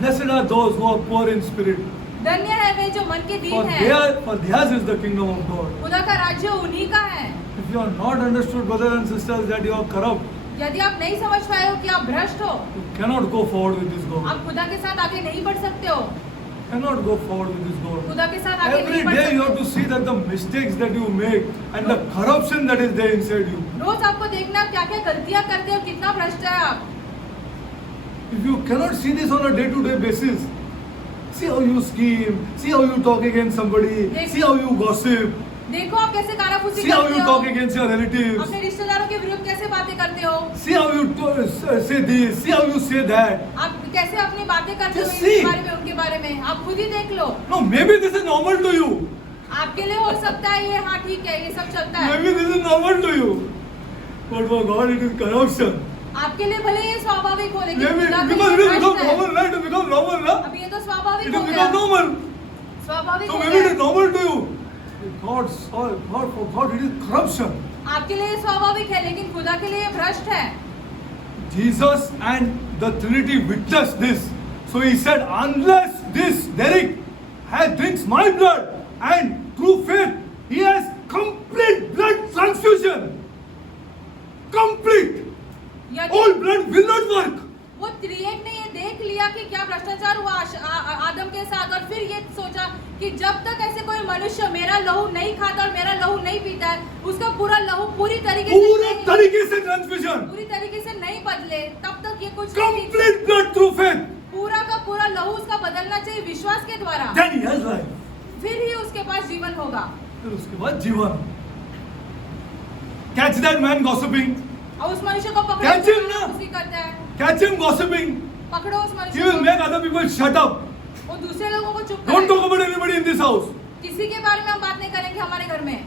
Blessed are those who are poor in spirit, धन्य है वे जो मन के for दीन है, theirs is the kingdom of God. खुदा का राज्य उन्हीं का है। If you are not understood, brothers and sisters, that you are corrupt, यदि आप नहीं समझ पाए हो कि आप भ्रष्ट हो, you cannot go forward with this God. आप खुदा के साथ आगे नहीं बढ़ सकते हो, Cannot go forward with this God. खुदा के साथ आगे Every नहीं बढ़ day you have सकते। to see that the mistakes that you make and the corruption that is there inside you. रोज आपको देखना क्या क्या गलतियां करते हो, कितना भ्रष्ट है आप। If you cannot see this on a day-to-day basis, see how you scheme, see how you talk against somebody, see how you gossip, देखो आप कैसे कानाफूसी see how करते you हो, talk against your relatives, अपने रिश्तेदारों के विरुद्ध कैसे बातें करते हो, see how you say this, see how you say that. आप कैसे अपनी बातें करते हो Just इनके see. बारे में उनके बारे में, आप खुद ही देख लो। No, maybe this is normal to you. आपके लिए हो सकता है ये, हाँ ठीक है, ये सब चलता है। Maybe this is normal to you. But for God it is corruption. आपके लिए भले ये स्वाभाविक हो, लेकिन Maybe खुदा के because लिए it has become भ्रष्ट है। normal, right? It has become normal, na? अभी ये तो स्वाभाविक It हो has गया, become normal. स्वाभाविक So हो maybe it is गया। normal to you. God, for God it is corruption. आपके लिए ये स्वाभाविक है, लेकिन खुदा के लिए ये भ्रष्ट है। Jesus and the Trinity witnessed this. So he said, unless this Derek drinks my blood and through faith he has complete blood transfusion. Complete. यदि All blood will not work. वो त्रिएक ने ये देख लिया कि क्या भ्रष्टाचार हुआ आदम के साथ, और फिर ये सोचा कि जब तक ऐसे कोई मेरा लहू नहीं खाता और मेरा लहू नहीं पीता है, उसका पूरा लहू पूरी तरीके से पूरे नहीं- तरीके से ट्रांसफ्यूजन, पूरी तरीके से नहीं बदले, तब तक ये कुछ नहीं- कंप्लीट ब्लड थ्रू फेथ, पूरा का पूरा लहू उसका बदलना चाहिए विश्वास के द्वारा, देन ही हैज लाइफ। फिर ही उसके पास जीवन होगा। फिर उसके बाद जीवन। कैच दैट मैन गॉसिपिंग, और उस मनुष्य को पकड़ो Catch him जो now. उसी करता है, कैच हिम गॉसिपिंग, पकड़ो उस he मनुष्य will को, make other people shut up. वो दूसरे लोगों को चुप Don't करे। talk about anybody in this house. किसी के बारे में हम बात नहीं करेंगे हमारे घर में।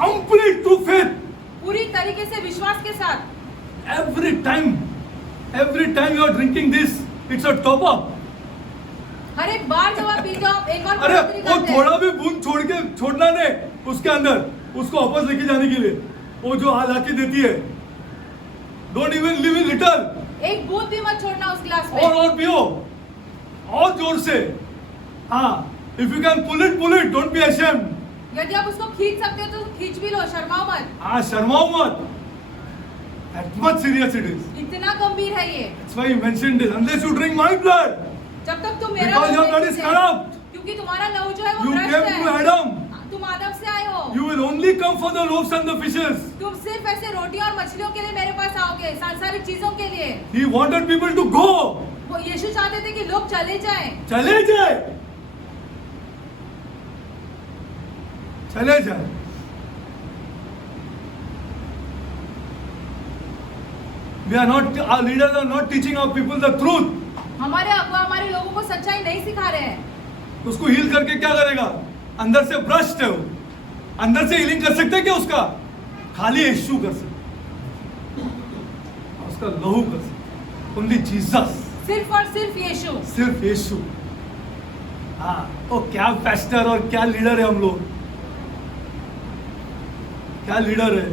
Complete through faith. पूरी तरीके से विश्वास के साथ। Every time you are drinking this, it's a top up. हर एक बार जब आप पीते हो आप एक और अरे बढ़ोतरी वो करते हैं। थोड़ा भी बूंद छोड़ना नहीं उसके अंदर, उसको वापस लेके जाने के लिए वो जो हालाकी देती है। Don't even live in little, एक बूंद भी मत छोड़ना उस गिलास में। और पियो और जोर से। हाँ, if you can pull it, don't be ashamed. यदि आप उसको खींच सकते हो तो खींच भी लो, शर्माओ मत। हाँ, शर्माओ मत। That much serious it is. इतना गंभीर है ये। That's why he mentioned this. Unless you drink my blood, जब तक तुम मेरा because लहू your नहीं blood is पीते, corrupt. क्योंकि तुम्हारा लहू जो है वो You भ्रष्ट came through है। Adam. तुम आदम से आए हो। You will only come for the loaves and the fishes. तुम सिर्फ ऐसे रोटियां और मछलियों के लिए मेरे पास आओगे, सांसारिक चीजों के लिए। He wanted people to go. वो यीशु चाहते थे कि लोग चले जाएं। चले जाए, चले जाए। We are not, our leaders are not teaching our people the truth. हमारे अगुआ हमारे लोगों को सच्चाई नहीं सिखा रहे हैं। उसको हील करके क्या करेगा? अंदर से भ्रष्ट है वो, अंदर से हीलिंग कर सकते हैं क्या उसका? खाली यीशु कर सकते, उसका लहू कर सकते, ओनली जीसस, सिर्फ और सिर्फ यीशु। सिर्फ यीशु। हाँ, ओ क्या पास्टर और क्या लीडर है हम लोग, क्या लीडर है।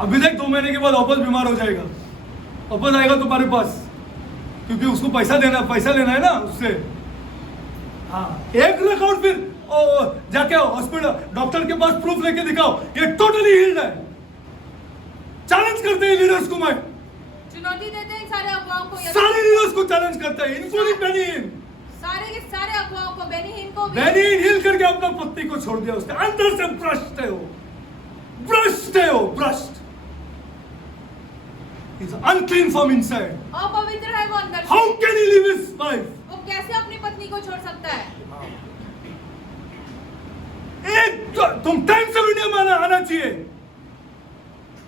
अभी तक 2 महीने के बाद वापस बीमार हो जाएगा, वापस आएगा तुम्हारे पास, क्योंकि उसको पैसा लेना है ना उससे। हाँ, 1 लाख और फिर जाके हॉस्पिटल डॉक्टर के पास प्रूफ लेके दिखाओ ये टोटली हील्ड है। चैलेंज करते हैं लीडर्स को, मैं चुनौती देते हैं सारे अगुवाओं को, सारे लीडर्स को चैलेंज करता है, इंक्लूडिंग बेनीहीन। सारे के सारे अगुवाओं को, बेनीहीन को भी। बेनीहीन हील करके अपना पत्नी को छोड़ दिया, उसके अंदर से भ्रष्ट है वो, भ्रष्ट है वो, भ्रष्ट। He's unclean from inside. अपवित्र है वो अंदर से। How can he leave his wife? वो कैसे अपनी पत्नी को छोड़ सकता है? तुम टाइम से वीडियो में आना चाहिए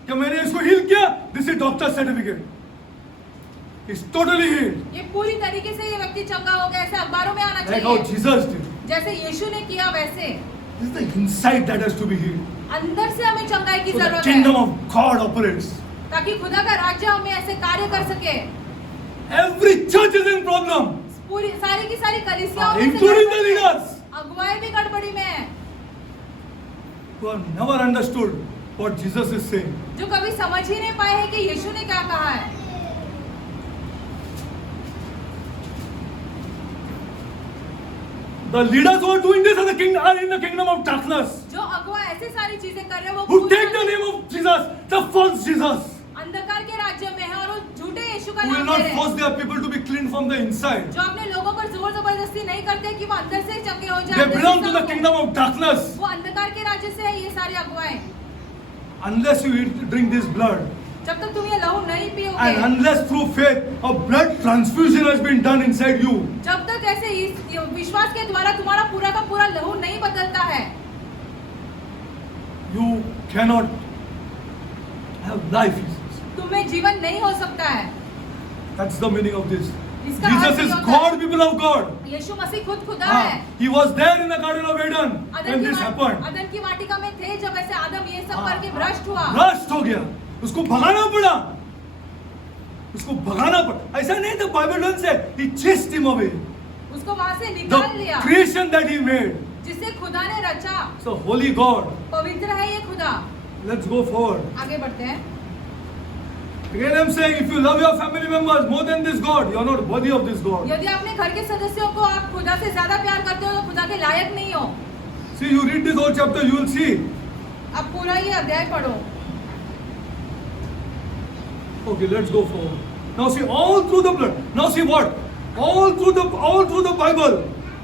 कि मैंने इसको हील किया, this is doctor certificate, is totally healed. ये पूरी तरीके से ये व्यक्ति चंगा हो गया, ऐसे अखबारों में आना Like how चाहिए। Jesus did. जैसे यीशु ने किया वैसे। This is the inside that has to be healed. अंदर से हमें चंगाई की So the जरूरत kingdom है, of God operates. ताकि खुदा का राज्य हमें ऐसे कार्य कर सके। Every church is in problem, पूरी सारी की सारी कलीसियाओं में से including the गड़बड़ी है। leaders अगुवाई भी गड़बड़ी में है, who have never understood what Jesus is saying. जो कभी समझ ही नहीं पाए हैं कि यीशु ने क्या कहा है। The leaders who are doing this are in the kingdom of darkness, जो अगुवा ऐसे सारी चीजें कर रहे हैं वो who पूरी take the name of Jesus, the false Jesus, अंधकार के राज्य में है और वो झूठे यीशु का who will नाम ले not रहे हैं, force their people to be clean from the inside. जो अपने लोगों पर जोर जबरदस्ती नहीं करते कि वो अंदर से चंगे हो जाए। They अंदर से belong to the सब हो। kingdom of darkness. वो अंधकार के राज्य से है ये सारे अगुवाएं। Unless you drink this blood, जब तक तुम ये लहू नहीं and पियोगे, unless through faith a blood transfusion has been done inside you, जब तक ऐसे इस विश्वास के द्वारा तुम्हारा पूरा का पूरा लहू नहीं बदलता है, you cannot have life. तुम्हें जीवन नहीं हो सकता है। That's the meaning of this. इसका Jesus अर्थ is ये होता है, God, people of God. यीशु मसीह खुद खुदा है। He was there in the Garden of Eden अदन when की this happened. अदन की वाटिका में थे जब ऐसे आदम ये सब करके भ्रष्ट हुआ। भ्रष्ट हो गया, उसको भगाना पड़ा, उसको भगाना पड़ा। ऐसा नहीं था, बाइबल से he chased him away. उसको वहां से निकाल लिया, The creation that he made. जिसे खुदा ने रचा। So holy God. पवित्र है ये खुदा। Let's go forward. आगे बढ़ते हैं। Again I'm saying, if you love your family members more than this God, you are not worthy of this God. यदि अपने घर के सदस्यों को आप खुदा से ज्यादा प्यार करते हो तो खुदा के लायक नहीं हो। See, you read this whole chapter, you will see. अब पूरा ये अध्याय पढ़ो। Okay, let's go forward. Now see, all through the blood. Now see what? All through the Bible,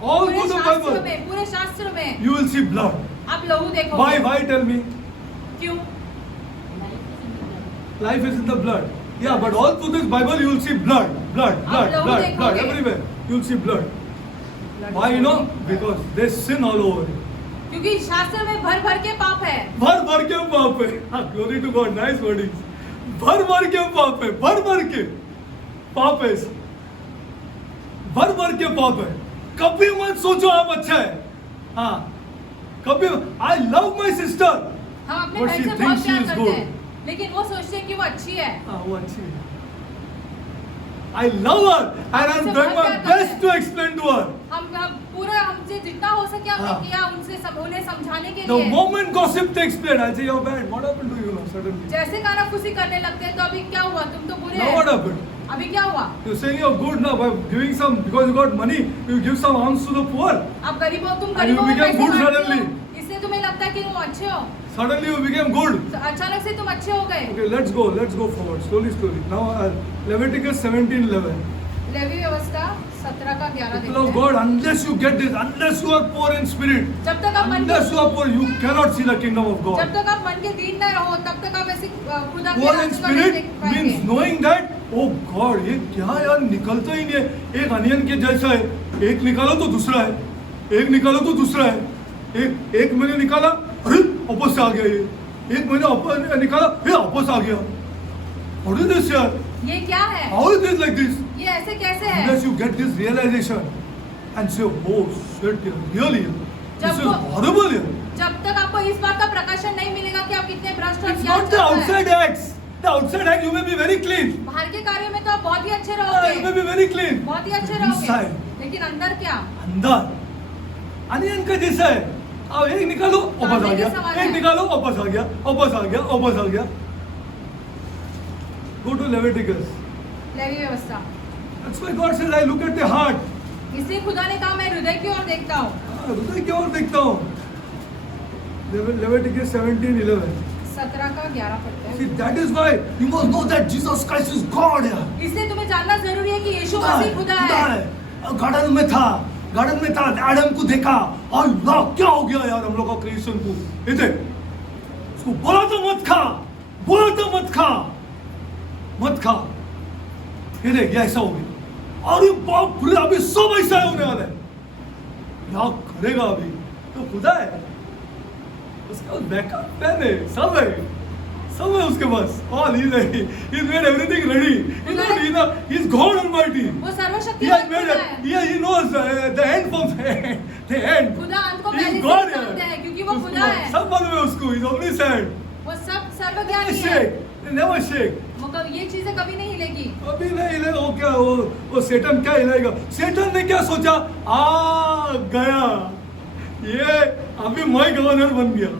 All पूरे through the शास्त्र Bible, में, पूरे शास्त्र में you will see blood. आप लहू देखोगे। Why? Tell me. क्यों? Life is in the blood. Yeah, but all through this Bible, you will see blood, blood, blood, लोग blood, blood देखोगे। everywhere. You will see blood. Why? You know? Because there's sin all over. क्योंकि शास्त्र में भर भर के पाप है। भर भर के पाप है। Glory to God. Nice wording. भर भर के पाप है। भर भर के पाप है। भर भर के पाप है। कभी मत सोचो आप अच्छा है। हाँ, कभी I love my sister. हम अपने But बहन she से thinks बहुत she प्यार is करते good. हैं, लेकिन वो सोचते हैं कि वो अच्छी है। हाँ, वो अच्छी है। I love her and I'm हमसे doing बहुत my प्यार best करते to explain to her. हम पूरा हमसे जितना हो सके हमने हाँ। किया उन्हें समझाने के The लिए। moment gossip takes place, I say, you're bad. What happened to you now suddenly? जैसे कानाफूसी करने लगते हैं तो अभी क्या हुआ? तुम तो बुरे Now what हैं। happened? अभी क्या हुआ? You're saying you're good now by giving some, because you got money, you give some alms to the poor. अब गरीबों तुम And you गरीबों में became पैसे good बांटते हो, suddenly. इससे तुम्हें लगता है कि तुम अच्छे हो, Suddenly you became good. तो अचानक से तुम अच्छे हो गए। Okay, let's go forward, slowly. Now Leviticus 17:11. Levy व्यवस्था 17 का 11 People of देखते हैं। God, unless you get this, unless you are poor in spirit, जब तक आप मन unless you are poor, you cannot see the kingdom of जब God. तक आप मन के दीन न रहो तब तक आप ऐसे खुदा के Poor in राज्य को नहीं spirit देख पाएंगे। means knowing that, oh God, ये क्या यार निकलता ही नहीं है। एक अनियन के जैसा है, एक निकालो तो दूसरा है, एक निकालो तो दूसरा है, एक मैंने निकाला, अरे वापस से आ गया ये, एक मैंने निकाला, फिर वापस आ गया। What is this यार? ये क्या है? How is this like this? ये ऐसे कैसे है? Unless you get this realization and say, oh shit, really, this जब is वो- horrible यार. जब तक आपको इस बात का प्रकाशन नहीं मिलेगा कि आप कितने भ्रष्ट और It's क्या not the चल रहा है। outside acts. The outside act you may be very clean. बाहर के कार्यों में तो आप बहुत ही अच्छे You may रहोगे, be very clean. बहुत ही अच्छे Inside. रहोगे, लेकिन अंदर क्या? अंदर अनियन का जैसा है। अब एक निकालो वापस आ तांबे गया, के समान एक है। निकालो वापस आ गया, वापस आ गया, वापस आ गया। Go to Leviticus. लेवी व्यवस्था। That's why God says, I look at the heart. इसलिए खुदा ने कहा मैं हृदय की ओर देखता हूँ। हृदय की ओर देखता हूँ। Leviticus 17:11. 17 का 11 पढ़ते See, हैं। that is why you must know that Jesus Christ is God. यार। इसलिए तुम्हें जानना जरूरी है कि यीशु खुदा मसीह खुदा है। गार्डन में था, आदम को देखा, अल्लाह क्या हो गया यार हम लोग का क्रिएशन को। ये देख, उसको बोला तो मत खा, बोला तो मत खा, मत खा। ये देख, ये ऐसा हो गया। अरे बाप रे, अभी सब ऐसा होने वाला है। क्या करेगा अभी? तो खुदा है, उसका बैकअप प्लान है, सब है उसके पास। All he's made everything ready. He's God Almighty. वो He सर्वशक्तिमान has made खुदा it. है। He knows the end from the end. खुदा अंत को He पहले is से God ही जानता है, क्योंकि वो उसको खुदा है। सब मालूम है उसको. He's omniscient. वो सब Never सर्वज्ञानी है। shake. They never shake. वो ये चीजें कभी नहीं हिलेगी। अभी नहीं हिले वो क्या वो सेटन क्या हिलाएगा? सेटन ने क्या सोचा? गया ये अभी मैं गवर्नर बन गया।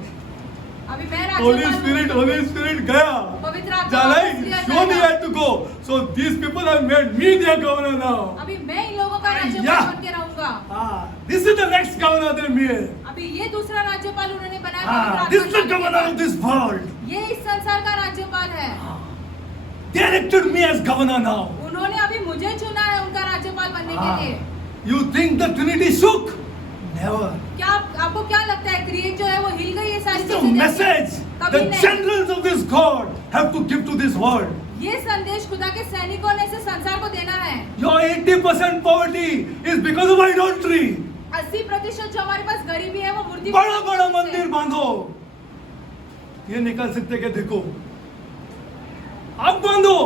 अभी मैं Holy राज्यपाल Spirit गया। पवित्र आत्मा Jalai, वापस लिया surely जाएगा। had to go. So these people have made me their governor now. अभी मैं इन लोगों का या। राज्यपाल बन के रहूंगा। This is the next governor they made. अभी ये दूसरा राज्यपाल उन्होंने बनाया पवित्र This is आत्मा the के governor साथ। of this world. ये इस संसार का राज्यपाल है। They elected me as governor now. उन्होंने अभी मुझे चुना है उनका राज्यपाल बनने के लिए। You think the Trinity shook? Never. क्या आपको क्या लगता है क्रिएट जो है वो हिल गई है सारी It's the चीजें देख के? message कभी the नहीं। generals of this God have to give to this world. ये संदेश खुदा के सैनिकों ने इसे संसार को देना है। Your 80% poverty is because of idolatry. 80% जो हमारे पास गरीबी है वो मूर्ति बड़ा बड़ा मंदिर बांधो, ये निकाल सकते क्या? देखो आप बांधो,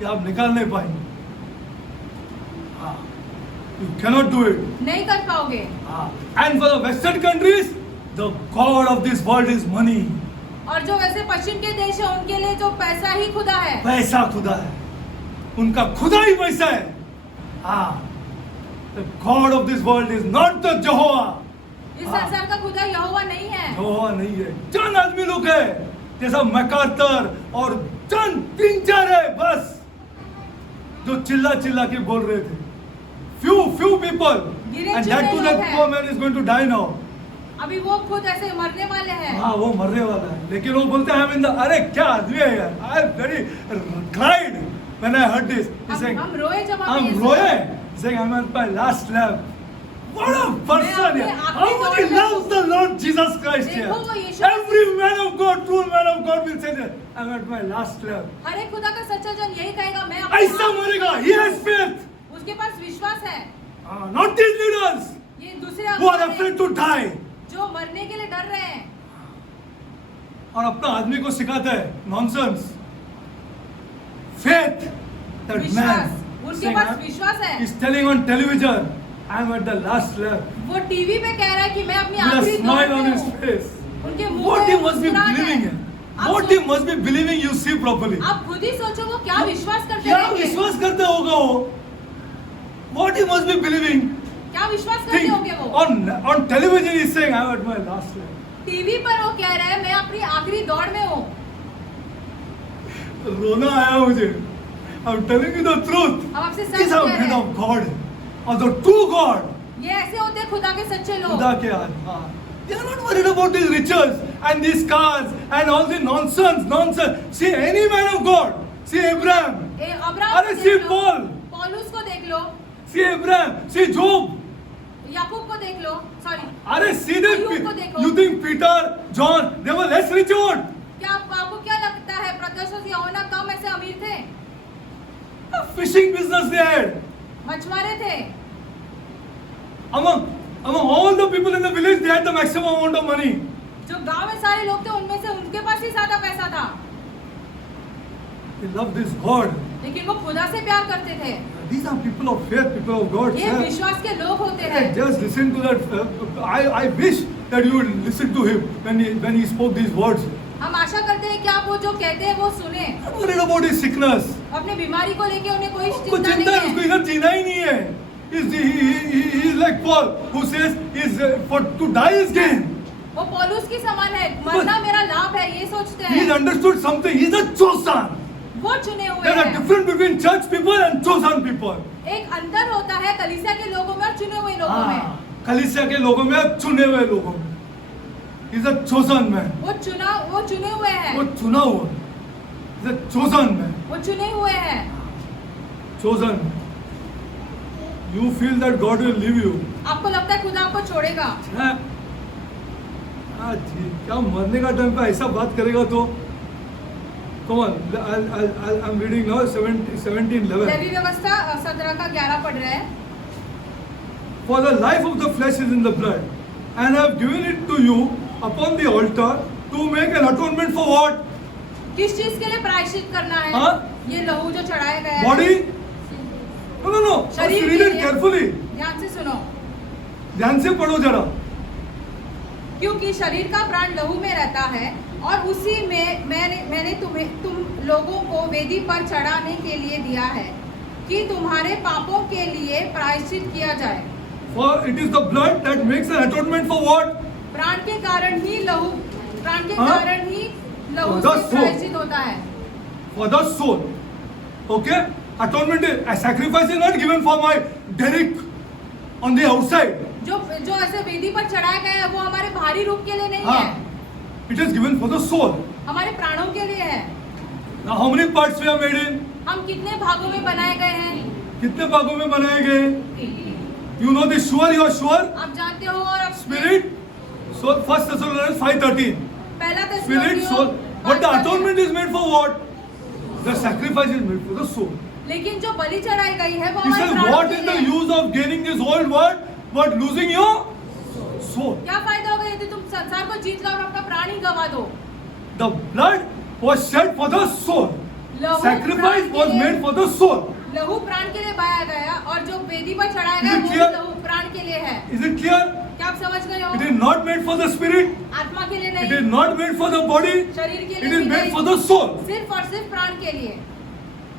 ये आप निकाल नहीं पाएंगे। You cannot do it. नहीं कर पाओगे। And for the Western countries, the God of this world is money. और जो वैसे पश्चिम के देश है उनके लिए जो पैसा ही खुदा है। पैसा खुदा है, उनका खुदा ही पैसा है। The God of this world is not the Jehovah. इस संसार का खुदा यहोवा नहीं है। Jehovah नहीं है, चंद आदमी लोग है, जैसा मैकार्थर और चंद 3-4 है बस, जो चिल्ला चिल्ला के बोल रहे थे। Few people, गिने and चुने that too लोग that हैं। poor man is going to die now. अभी वो खुद ऐसे मरने वाले हैं। हाँ वो मरने वाला है, लेकिन वो बोलते हैं अरे क्या आदमी है यार। I very cried when I heard this. He's saying, हम रोए जब हम I'm ये roying. He's saying I'm at my last lap. What a person! अपने Yeah. आखिरी How much he दौर में- loves the Lord Jesus Christ here. देखो वो यीशु Every man of God, true man of God will say that I'm at my last lap. हर एक खुदा का सच्चा जन यही कहेगा मैं अपने ऐसा मरेगा. He has faith. उसके पास विश्वास है। Not these leaders ये दूसरे who are अगुवा afraid हैं, to die. जो मरने के लिए डर रहे हैं और अपना आदमी को सिखाता है नॉनसेंस. Faith. That विश्वास man उनके saying, पास विश्वास है। he's telling on television, I'm at the last lap. वो टीवी पे कह रहा है कि मैं अपनी With a आखिरी दौर smile on में his हूँ। face. उनके मुंह What पे he must be मुस्कुराहट है। believing in. आप What he must be believing, you see properly. आप खुद ही सोचो वो क्या विश्वास करते क्या होंगे, विश्वास करते होगा वो? What he must be believing. क्या विश्वास करते होंगे Think, वो। on television he's saying, I'm at my last lap. TV पर वो कह रहा है मैं अपनी आखिरी दौड़ में हूँ। रोना आया मुझे. I'm telling you the truth. हम आपसे सच These are कह men रहे of हैं। God, of the true God. ये ऐसे होते हैं खुदा के सच्चे लोग। खुदा के आत्मा. They are not worried about these riches and these cars and all the nonsense. See any man of God. See Abraham. Abraham अरे को see देख लो, Paul. पौलुस को देख लो, See Abraham. See Job. याकूब को देख लो, सॉरी अरे see them. अय्यूब को देखो। You think Peter, John, they were less richer? क्या आपको क्या लगता है प्रत्युषा यूहन्ना कम ऐसे अमीर थे? A fishing business they had. मछुआरे थे। Among all the people in the village, they had the maximum amount of money. जो गांव में सारे लोग थे उनमें से उनके पास ही ज्यादा पैसा था, They loved this God. लेकिन वो खुदा से प्यार करते थे। These are people of faith, people of God. ये sir. विश्वास के लोग होते Hey, हैं। just listen to that. I wish that you would listen to him when he spoke these words. हम आशा करते हैं कि आप वो जो कहते हैं वो सुने। Not worried about his sickness. अपने बीमारी को लेके उन्हें कोई उसको चिंता चिंता है, नहीं उसको है। इधर जीना ही नहीं है. He's like Paul who says for to die is gain. वो पौलुस की समान है, मरना मेरा लाभ है, ये सोचते He's हैं। understood something. He's a chosen. वो चुने हुए There's a हैं। difference between church people and chosen people. एक अंतर होता है कलीसिया के लोगों में और चुने हुए लोगों में। कलीसिया के लोगों में, चुने हुए लोगों में. He's a chosen man. वो चुने हुए हैं। वो चुना हुआ. He's a chosen man. वो चुने हुए हैं। Chosen. You feel that God will leave you. आपको लगता है खुदा आपको छोड़ेगा? हैं? जी, क्या मरने का टाइम पे ऐसा बात करेगा तो? Come on, I'm reading now 17:11. Levy व्यवस्था 17 का 11 पढ़ रहे हैं। For the life of the flesh is in the blood, and I have given it to you upon the altar to make an atonement for what? किस चीज के लिए प्रायश्चित करना है? हाँ? ये लहू जो चढ़ाया गया है। Body? No. शरीर Just के read it लिए। carefully. ध्यान से सुनो। ध्यान से पढ़ो जरा. क्योंकि शरीर का प्राण लहू में रहता है और उसी में मैंने तुम लोगों को वेदी पर चढ़ाने के लिए दिया है कि तुम्हारे पापों के लिए प्रायश्चित किया जाए। For it is the blood that makes an atonement for what? प्राण के कारण ही लहू हाँ? लहू The से soul. प्रायश्चित होता है। For the soul. Okay? Atonement is a sacrifice is not given for my Derek on the outside. जो ऐसे वेदी पर चढ़ाया गया है वो हमारे बाहरी रूप के लिए नहीं हाँ. है, It is given for the soul. हमारे प्राणों के लिए है। Now how many parts we are made in? हम कितने भागों में बनाए गए हैं? कितने भागों में बनाए गए? You know this sure, you are sure? आप जानते हो और Spirit, soul. 1 Thessalonians 5:13. पहला Spirit, soul. But the atonement is made for what? The sacrifice is made for the soul. लेकिन जो बलि चढ़ाई गई है वो He हमारे says, प्राणों what के is the लिए है। use of gaining this whole world but losing your soul? क्या फायदा होगा यदि तुम संसार को जीत लो और अपना प्राण ही गवा दो? The blood was shed for the soul. लहू Sacrifice प्राण के was लिए- made for the soul. लहू प्राण के लिए बहाया गया और जो वेदी पर चढ़ाया Is गया it वो भी clear? लहू प्राण के लिए है। Is it clear? क्या आप समझ गए हो? It is not made for the spirit. आत्मा के लिए It is नहीं, not made for the body. शरीर के It लिए is भी made for नहीं, the soul. सिर्फ और सिर्फ प्राण के लिए।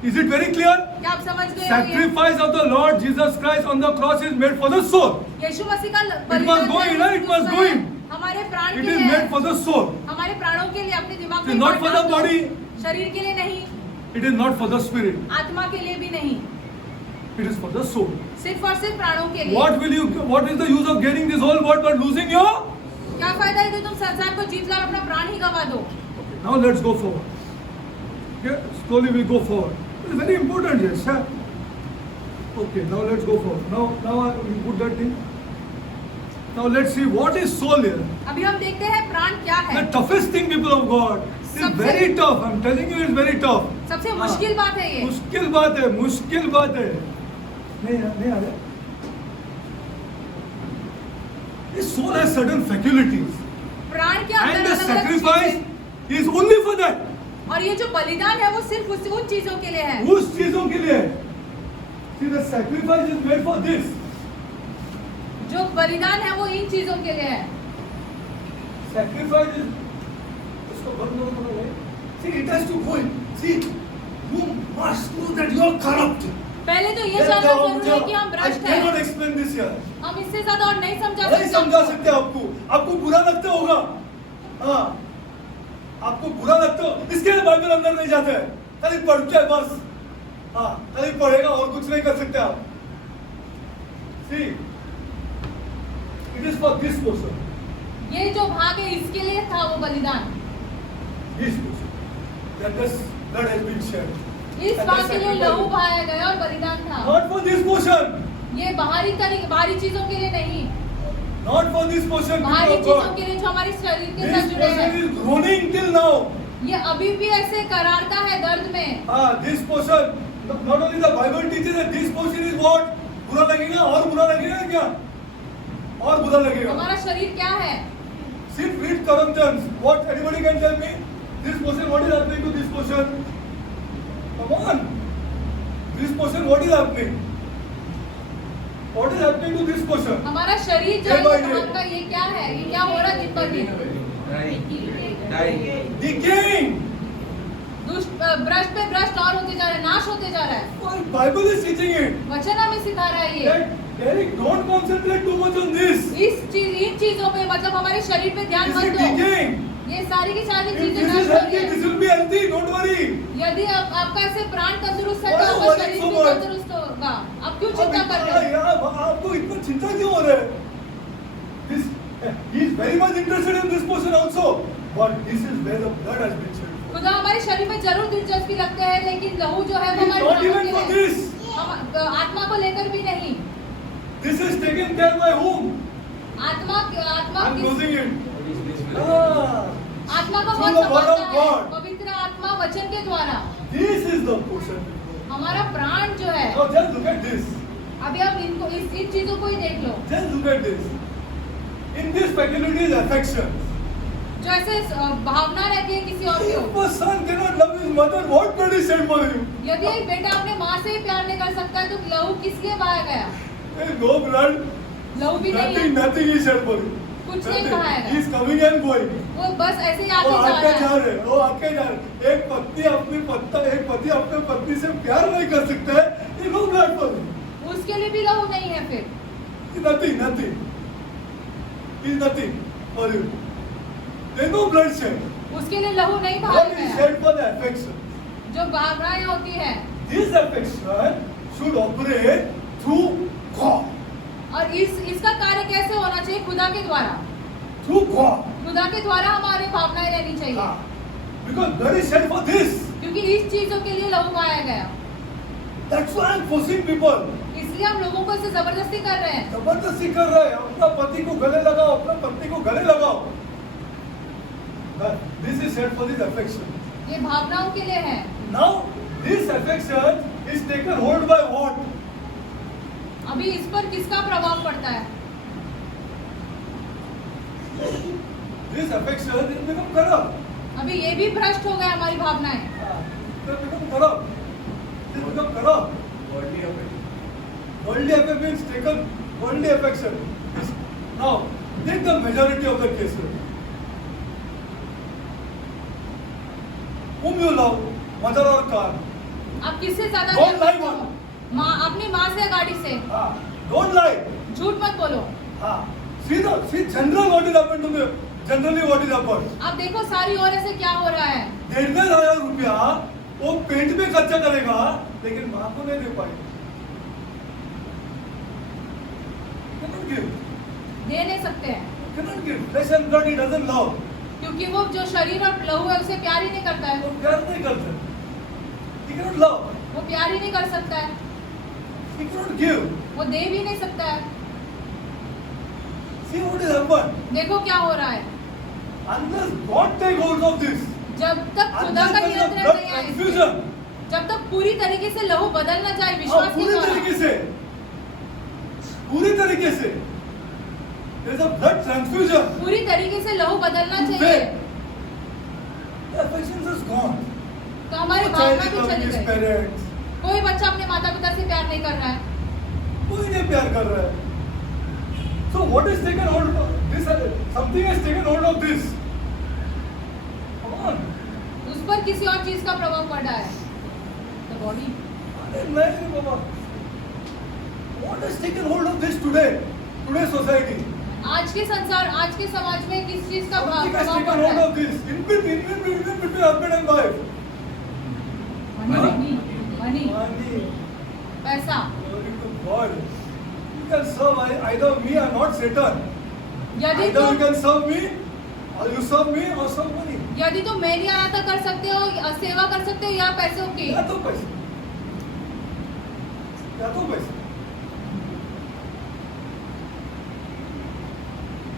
Is it very clear? क्या आप समझ गए हो ये? Sacrifice of the Lord Jesus Christ on the cross is made for the soul. यीशु मसीह का must go in, it must go in. हमारे प्राण It के is लिए made है, for the soul. हमारे प्राणों के लिए। अपने दिमाग It में is not बात for डाल the दो। body. शरीर के लिए नहीं, It is not for the spirit. आत्मा के लिए भी नहीं, It is for the soul. सिर्फ और सिर्फ प्राणों के लिए। What is the use of gaining this whole world but losing your? क्या फायदा है यदि तुम संसार को जीत लो और अपना प्राण ही गवा दो? Now let's go forward. Okay, slowly we go forward. It's very important, yes, sir. Okay, now let's go forward. Now we put that in. Now let's see what is soul here. अभी हम देखते हैं प्राण क्या है। The toughest thing, people of God. It's सबसे- very tough. I'm telling you, it's very tough. सबसे हाँ। मुश्किल बात है ये। मुश्किल बात है, मुश्किल बात है। नहीं आ रहा। This soul has certain faculties, प्राण के and अंदर the अलग अलग sacrifice चीजें, is only for that. और ये जो बलिदान है वो सिर्फ उन चीजों के लिए है। उस चीजों के लिए। See, the sacrifice is made for this. जो बलिदान है वो इन चीजों के लिए है। Sacrifice is. इसको बंद करो। See, it has to go in. See, you must know that you are corrupt. पहले तो ये जानना जरूरी है कि हम I भ्रष्ट cannot हैं। explain this here. हम इससे ज्यादा और नहीं समझा नहीं समझा सकते। सकते आपको बुरा लगता होगा। हाँ, आपको बुरा लगता हो, इसके लिए बाइबल अंदर नहीं जाते हैं, खाली पढ़ते हैं बस। हाँ, खाली पढ़ेगा और कुछ नहीं कर सकते आप। See, it is for this person. ये जो भाग है इसके लिए था वो बलिदान। This person. That this blood has been shed. इस बात के लिए लहू बहाया गया और बलिदान था। Not for this person. ये बाहरी चीजों के लिए नहीं, Not for this person. बाहरी people of चीजों God. के लिए जो हमारे शरीर के This साथ जुड़े person हैं। is groaning till now. ये अभी भी ऐसे करारता है दर्द में। This person, not only the Bible teaches that this person is what? बुरा लगेगा और बुरा लगेगा क्या? और बुरा लगेगा। हमारा शरीर क्या है? Sit, read Corinthians. What anybody can tell me? This person, what is happening to this person? Come on. This person, what is happening? What is happening to this person? हमारा शरीर जो Day by है day. भगवान का ये क्या है? ये क्या हो रहा है दिन पर दिन? Decaying. भ्रष्ट पे भ्रष्ट और होते जा रहा है, नाश होते जा रहा है। Well, Bible is teaching it. वचन हमें सिखा रहा है ये। That Derek, don't concentrate too much on this. इन चीजों पे मतलब हमारे शरीर पे ध्यान This मत is दो। decaying. ये सारी की सारी If चीजें this नष्ट is हो रही healthy, है। this will be healthy. Don't worry. यदि आपका ऐसे प्राण तंदुरुस्त है Why तो are you आपका worrying शरीर so भी much? तंदुरुस्त होगा। आप क्यों अब चिंता कर रहे हो? यार आपको इतना चिंता क्यों हो रहा है? This he is very much interested in this person also, but this is where the blood has been shed. खुदा हमारे शरीर में जरूर दिलचस्पी रखते हैं, लेकिन लहू जो है वो He is हमारे not प्राणों even के for लिए, this. आत्मा को लेकर भी नहीं। This is taken care by whom? आत्मा I'm किस- closing it. Ah, आत्मा को through बहुत the word of संभालता है, God. पवित्र आत्मा वचन के द्वारा। This is the portion. हमारा प्राण जो है, Now just look at this. अभी आप इनको इन चीजों को ही देख लो। Just look at this. In this faculty is affection. जो ऐसे भावना रहती है किसी और If को। a son cannot love his mother, what blood is shed for him? यदि एक बेटा अपने माँ से ही प्यार नहीं कर सकता है तो लहू किस लिए बहाया गया? There is no blood. लहू भी नहीं है, Nothing is shed for him. कुछ नहीं बहाया He is गया। coming and going. वो बस ऐसे ही वो आगे आके जा जा रहा है। रहे हैं, वो आके जा रहे हैं। एक पति अपने पत्नी से प्यार नहीं कर सकता है, ये नो ब्लड फॉर हिम। उसके लिए भी लहू नहीं है फिर। Nothing. He is nothing for him. There is no blood shed. उसके लिए लहू नहीं बहाया Blood is गया। shed for the affection. जो भावनाएं होती है This affection should operate through God. और इसका कार्य कैसे होना चाहिए? खुदा के द्वारा। Through God. खुदा के द्वारा हमारे भावनाएं रहनी चाहिए, Ah, because blood is shed for this. क्योंकि इस चीजों के लिए लहू बहाया गया। That's why I'm forcing people. इसलिए हम लोगों को इसे जबरदस्ती कर रहे हैं। जबरदस्ती कर रहे हैं, अपना पति को गले लगाओ, अपना पत्नी को गले लगाओ। This is said for this affection. ये भावनाओं के लिए है। Now this affection is taken hold by what? अभी इस पर किसका प्रभाव पड़ता है? This affection is become corrupt. अभी ये भी भ्रष्ट हो गए हमारी भावनाएं। It has become corrupt. It has become corrupt. Worldly affection means taken worldly affection. Now take the majority of the cases. Whom you love, mother or car? आप किससे ज्यादा Don't प्यार lie, करते हो? माँ, अपनी माँ से, गाड़ी से। Don't lie. झूठ मत बोलो। See general what is happened to me. Generally what is happened. आप देखो सारी ओर से क्या हो रहा है। 1,500 रुपया वो पेट में खर्चा करेगा, लेकिन माँ को नहीं दे पाएगा। Cannot give. दे नहीं सकते हैं, Cannot give. Flesh and blood he doesn't love. क्योंकि वो जो शरीर और लहू है उसे प्यार ही नहीं करता है। वो प्यार नहीं करते. He cannot love. वो प्यार ही नहीं कर सकता है, He cannot give. वो दे भी नहीं सकता है। See what has happened. देखो क्या हो रहा है। Unless God take hold of this, जब तक खुदा unless का there is a नियंत्रण blood नहीं आए, transfusion, जब तक पूरी तरीके से लहू बदल न जाए हाँ, विश्वास के पूरी द्वारा, तरीके से there is a blood transfusion. पूरी तरीके से लहू बदलना To चाहिए, faith. The affections is gone. तो हमारी No भावना child भी is loving चली his गई। parents. कोई बच्चा अपने माता पिता से प्यार नहीं कर रहा है। कोई नहीं प्यार कर रहा है। So what is taken hold of this? Something has taken hold of this. Come on. उस पर किसी और चीज का प्रभाव पड़ रहा है। The body. अरे नहीं बाबा। What has taken hold of this today? Today's society. आज के संसार, आज के समाज में किस चीज का Something has प्रभाव taken पड़ रहा hold है? of this. In between husband and wife. Money, money, Money. पैसा। Glory to God. You can serve either me or not Satan. यदि Either you तुम can serve me, or you serve me, or serve money. यदि तुम मेरी आराधना कर सकते हो, सेवा कर सकते हो या पैसों की, या तो पैसे, या तो पैसे.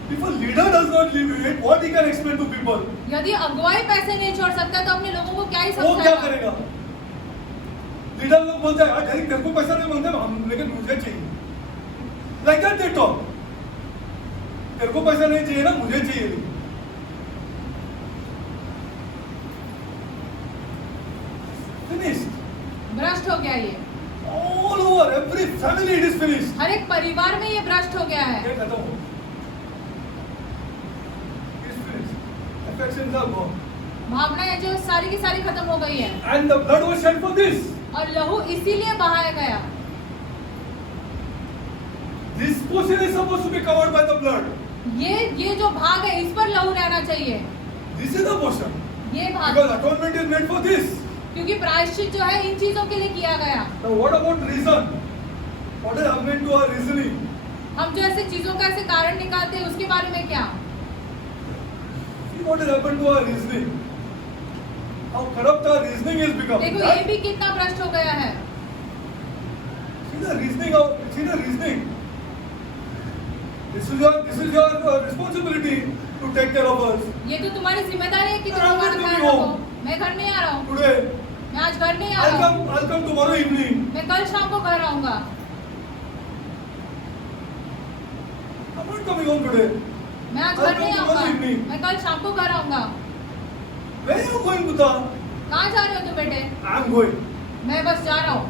If a leader does not live it, what he can explain to people? यदि अगुवाई पैसे नहीं छोड़ सकता तो अपने लोगों को क्या ही वो क्या समझाएगा? करेगा? लीडर लोग बोलते हैं, यार तेरे को पैसा नहीं मांगते हम, लेकिन मुझे चाहिए. Like that they talk. तेरे को पैसा नहीं चाहिए ना, मुझे चाहिए. Finished. भ्रष्ट हो गया ये। All over, every family it is finished. हर एक परिवार में ये भ्रष्ट हो गया है। ये खत्म हो. It's finished. Affections are gone. भावनाएं जो सारी की सारी खत्म हो गई है And the blood was shed for this. और लहू इसीलिए बहाया गया। This portion is supposed to be covered by the blood. ये जो भाग है इस पर लहू रहना चाहिए। This is the portion. ये भाग, Because atonement is made for this. क्योंकि प्रायश्चित जो है इन चीजों के लिए किया गया। Now what about reason? What is happening to our reasoning? हम जो ऐसे चीजों का ऐसे कारण निकालते हैं उसके बारे में क्या? See what has happened to our reasoning? How corrupt our reasoning is become. देखो ये भी कितना भ्रष्ट हो गया है। See the reasoning of, see the reasoning. This is your responsibility to take care of us. ये तो तुम्हारी जिम्मेदारी है कि तुम I'm हमारा not ख्याल coming रखो। home. मैं घर नहीं आ रहा हूँ, Today, मैं आज घर नहीं आ रहा हूँ, I'll come tomorrow evening. मैं कल शाम को घर आऊंगा। I'm not coming home today. मैं आज I'll घर come नहीं tomorrow आऊंगा, evening. मैं कल शाम को घर आऊंगा। Where are you going, Buddha? कहाँ जा रहे हो तुम बेटे? I'm going. मैं बस जा रहा हूँ,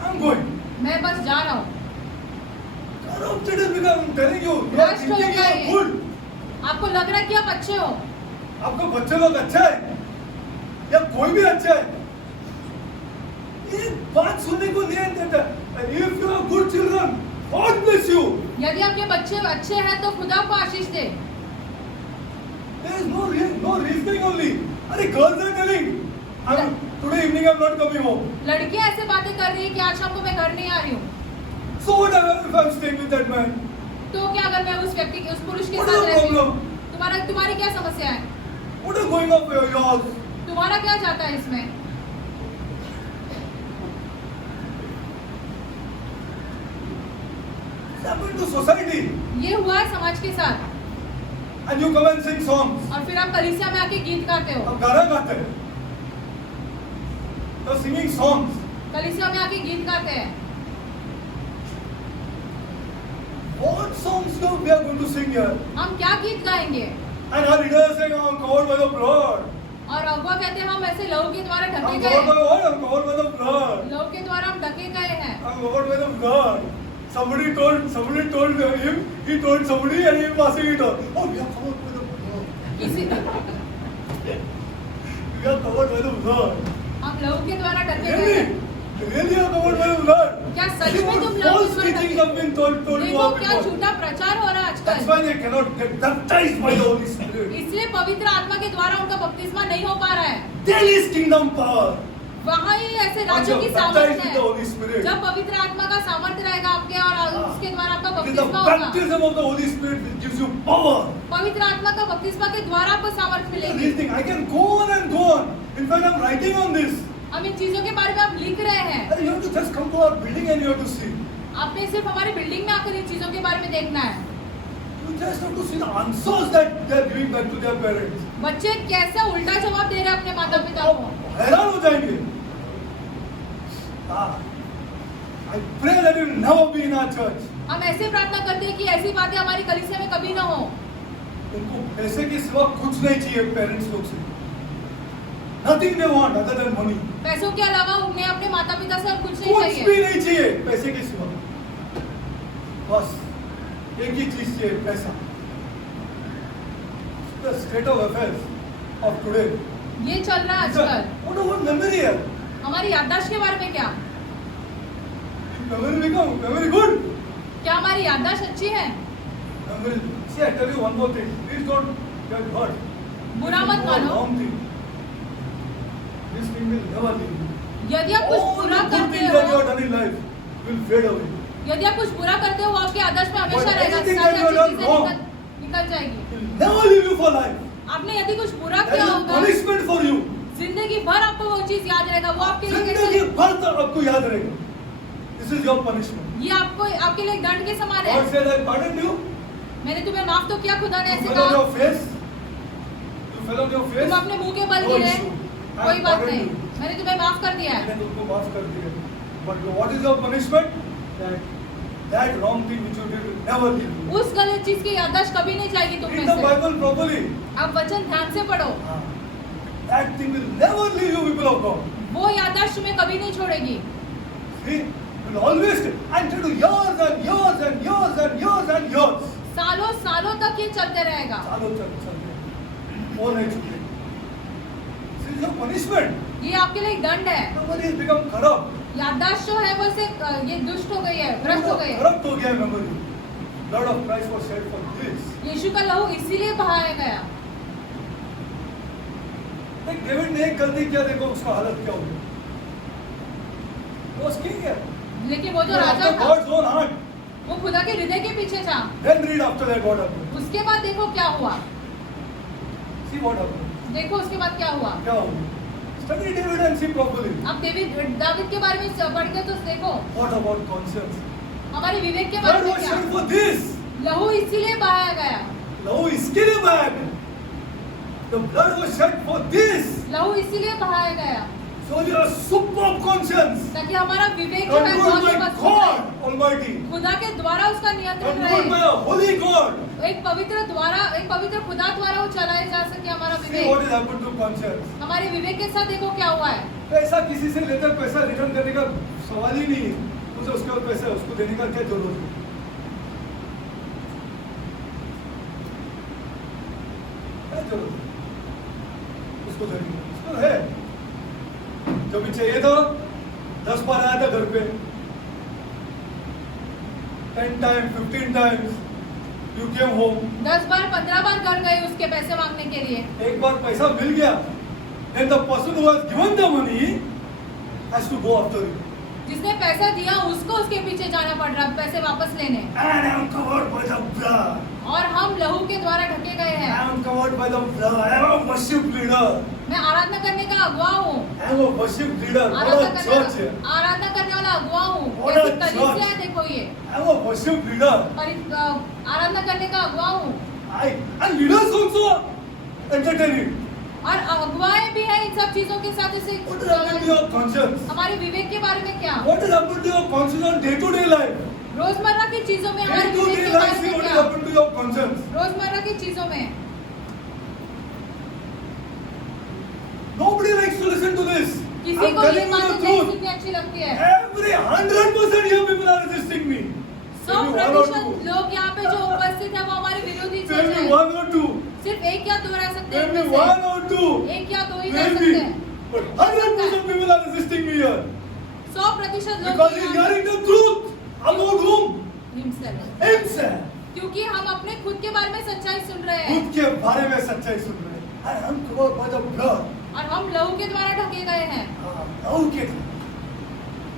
I'm going. मैं बस जा रहा हूँ। Corrupted has become, I'm telling you. You are भ्रष्ट हो thinking you गया are ये। good. आपको लग रहा है कि आप अच्छे हो, आपको बच्चे लोग अच्छा है या कोई भी अच्छा है, ये बात सुनने को नहीं देता. If you are good children, God bless you. यदि आपके बच्चे अच्छे हैं तो खुदा को आशीष दे। There is no reasoning only. अरे girls are telling, today evening I'm not coming home. लड़कियां ऐसे बातें कर रही है कि आज शाम को मैं घर नहीं आ रही हूँ। So what if I'm staying with that man? तो क्या अगर मैं उस व्यक्ति उस पुरुष के What साथ is the रहती हूँ? problem? तुम्हारी क्या समस्या है? What is going on with yours? तुम्हारा क्या जाता है इसमें? It's happened to society. ये हुआ है समाज के साथ। And you come and sing songs. और फिर आप कलीसिया में आके गीत गाते हो, अब गाना गाते हैं. You're singing songs. कलीसिया में आके गीत गाते हैं। What songs we are going to sing here? हम क्या गीत गाएंगे? And our leader is saying, I'm covered by the blood. और अगुआ कहते हैं हम ऐसे लहू के द्वारा ढके I'm गए covered by हैं। the what? I'm covered by the blood. लहू के द्वारा हम ढके गए हैं। I'm covered by the blood. Somebody told him, he told somebody and he passing it on. Oh, we are covered by the blood. किसी We are covered by the blood. हम लहू के द्वारा ढके गए Really? हैं। Really are covered by the blood? क्या सच See में what तुम लहू false के द्वारा teachings ढके? have been told to देखो our क्या people. झूठा प्रचार हो रहा है That's आजकल। why they cannot get baptized by the Holy Spirit. इसलिए पवित्र आत्मा के द्वारा उनका बपतिस्मा नहीं हो पा रहा है। There is kingdom power. वहाँ ही ऐसे Once राज्यों you की are baptized सामर्थ्य with the Holy है। Spirit. जब पवित्र आत्मा का सामर्थ्य रहेगा आपके और उसके द्वारा आपका It is the बपतिस्मा होगा। baptism of the Holy Spirit which gives you power. पवित्र आत्मा का बपतिस्मा के द्वारा आपको सामर्थ्य मिलेगी। These things, I can go on and go on. In fact, I'm writing on this. हम इन चीजों के बारे में आप लिख रहे हैं। You have to just come to our building and you have to see. आपने सिर्फ हमारे बिल्डिंग में आकर इन चीजों के बारे में देखना है। You just have to see the answers that they are giving back to their parents. बच्चे कैसे उल्टा जवाब दे रहे हैं अपने माता पिता को। हैरान हो जाएंगे। I pray that it will never be in our church. हम ऐसे प्रार्थना करते हैं कि ऐसी बातें हमारी कलीसिया में कभी ना हो। उनको पैसे के सिवा कुछ नहीं चाहिए पेरेंट्स लोग से। Nothing they want other than money. पैसों के अलावा उन्हें अपने माता पिता से कुछ नहीं कुछ चाहिए। भी नहीं चाहिए पैसे के सिवा। बस एक ही चीज चाहिए, पैसा। The state of affairs of today. ये चल रहा है आजकल। What about memory है? हमारी याददाश्त के बारे में क्या? Memory become memory good. क्या हमारी याददाश्त अच्छी है? Memory. See, I tell you one more thing. Please don't get hurt. बुरा मत मानो। Wrong thing. This thing will never leave you. यदि आप कुछ All बुरा the good करते things that you have हो, done in life will fade away. यदि आप कुछ बुरा करते हो, वो आपके आदर्श में हमेशा But रहेगा। anything सारी that you have अच्छी done चीजें wrong, निकल जाएगी। It will never leave you for life. आपने यदि कुछ बुरा There किया is a होगा, punishment for you. जिंदगी भर आपको वो चीज याद रहेगा। वो आपके लिए जिंदगी कैसे? भर तक आपको याद रहेगा. This is your punishment. ये आपको आपके लिए एक दंड के समान है। God said, I pardoned you. मैंने तुम्हें माफ तो किया, खुदा ने You ऐसे fell on कहा। your face. You fell on your face. तुम अपने मुंह के बल No गिरे, issue. I कोई बात pardoned नहीं, you. मैंने तुम्हें माफ कर दिया है। मैंने तुमको माफ कर दिया. But what is your punishment? That wrong thing which you did will never leave you. उस गलत चीज की याददाश्त कभी नहीं जाएगी तुम Read में the से। Bible properly. आप वचन ध्यान से पढ़ो। That thing will never leave you, people of God. वो याददाश्त तुम्हें कभी नहीं छोड़ेगी। See, will always and to years and years and years and years and years. सालों सालों तक ये चलते रहेगा। चालो चलते वो नहीं छूटे. This is your punishment. ये आपके लिए एक दंड है। Memory has become corrupt. याददाश्त जो है वो से ये दुष्ट हो गई है, भ्रष्ट हो गई है। Corrupt हो गया memory. Blood of Christ was shed for this. यीशु का लहू इसीलिए बहाया गया। देख डेविड ने एक गलती किया, देखो उसका हालत क्या हो गया. वो king है. लेकिन वो जो राजा था, God's own heart. वो खुदा के हृदय के पीछे था। Then read after that what happened. उसके बाद देखो क्या हुआ। See what happened. देखो उसके बाद क्या हुआ। क्या हो गया. Study David and see properly. अब दावीद के बारे में पढ़ के तो देखो। What about conscience? हमारे विवेक के बारे Blood में was क्या। shed for this. लहू इसीलिए बहाया गया। लहू इसके लिए बहाया गया. The blood was shed for this. लहू इसीलिए बहाया गया So your superb conscience ताकि हमारा विवेक जो है controlled बहुत by मजबूत रहे। God Almighty. खुदा के द्वारा उसका नियंत्रण Controlled by रहे। a holy God. एक पवित्र खुदा द्वारा वो चलाए जा सके हमारा See what Vivek. has happened to conscience. हमारे विवेक के साथ देखो क्या हुआ है। पैसा किसी से लेकर पैसा रिटर्न करने का सवाल ही नहीं है. मुझे उसके पास पैसा है, उसको देने का क्या जरूरत है. क्या जरूरत है उसको देने की. उसको है जो भी चाहिए था 10 बार आया था घर पे. 10 times 15 times you came home. 10 बार 15 बार घर गए उसके पैसे मांगने के लिए। एक बार पैसा मिल गया, then the person who has given the money has to go after you. जिसने पैसा दिया उसको उसके पीछे जाना पड़ रहा पैसे वापस लेने। And I am covered by the blood. और हम लहू के द्वारा ढके गए I हैं। am covered by the blood. I am a worship leader. मैं आराधना करने का अगुवा हूँ। I am a worship leader. What a church है. आराधना करने वाला अगुवा हूँ। What a कैसी कलीसिया है church. देखो ये। I am a worship leader. आराधना करने का अगुवा हूँ। And leaders also entertain it. और अगुवाएं भी है इन सब चीजों के साथ इसे। What has happened to your conscience? हमारे विवेक के बारे में क्या। What has happened to your conscience on day-to-day life? रोजमर्रा की चीजों में हमारे विवेक Day-to-day के life, बारे see में what has क्या। happened to your conscience. रोजमर्रा की चीजों में। Nobody likes to listen to this. किसी I'm को ये telling you बातें the नहीं truth. सुननी अच्छी लगती है। Every 100% here people are resisting me. 100% लोग यहाँ पे जो उपस्थित है वो हमारे विरोधी सोच Maybe है। one or two. सिर्फ एक या दो रह सकते हैं Maybe इनमें से। one or two. एक या दो ही रह सकते Maybe. हैं। But 100% people are resisting me here. 100% लोग Because he's hearing the truth about whom? himself। Himself. क्योंकि हम अपने खुद के बारे में सच्चाई सुन रहे हैं खुद के बारे में सच्चाई सुन रहे हैं. And I'm covered by the blood. और हम लहू के द्वारा ढके गए हैं। Okay.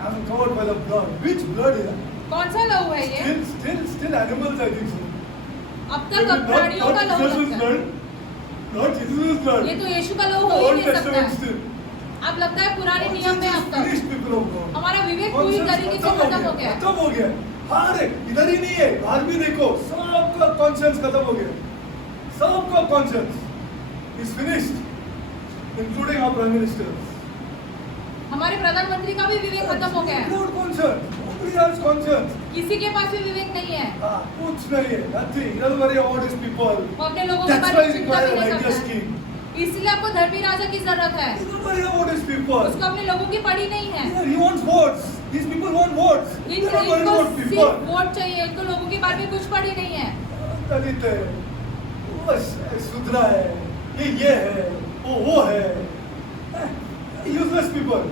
I'm covered by the blood. Which blood is that? कौन सा लहू है ये? Still animals, I think so. अब Maybe तक प्राणियों का लहू Jesus' लगता है। blood. Not Jesus' blood. ये तो यीशु का लहू हो The ही Old नहीं सकता Testament है। still. आप लगता है पुराने नियम में अब तक Finished, people of God. हमारा विवेक पूरी तरीके से खत्म हो गया है। खत्म हो गया। हाँ रे, इधर ही नहीं है, बाहर भी देखो, सबका कॉन्शियंस खत्म हो गया, सबका conscience is finished, including our prime minister. हमारे प्रधानमंत्री का भी विवेक खत्म हो गया है। Without conscience, nobody has conscience. किसी के पास भी विवेक नहीं है। हाँ, कुछ नहीं है, nothing. He doesn't worry about his people. वो अपने लोगों के That's बारे why में he चिंता भी requires a नहीं righteous करता है। king. इसलिए आपको धर्मी राजा की जरूरत है। He doesn't worry about his people. उसको अपने लोगों की पड़ी नहीं है। He wants votes. These people want votes. They इनको don't worry इनको about सिर्फ people. वोट चाहिए, इनको लोगों के बारे में कुछ पड़ी नहीं है। दलित है, वो सुधरा है, ये है, वो है, useless people.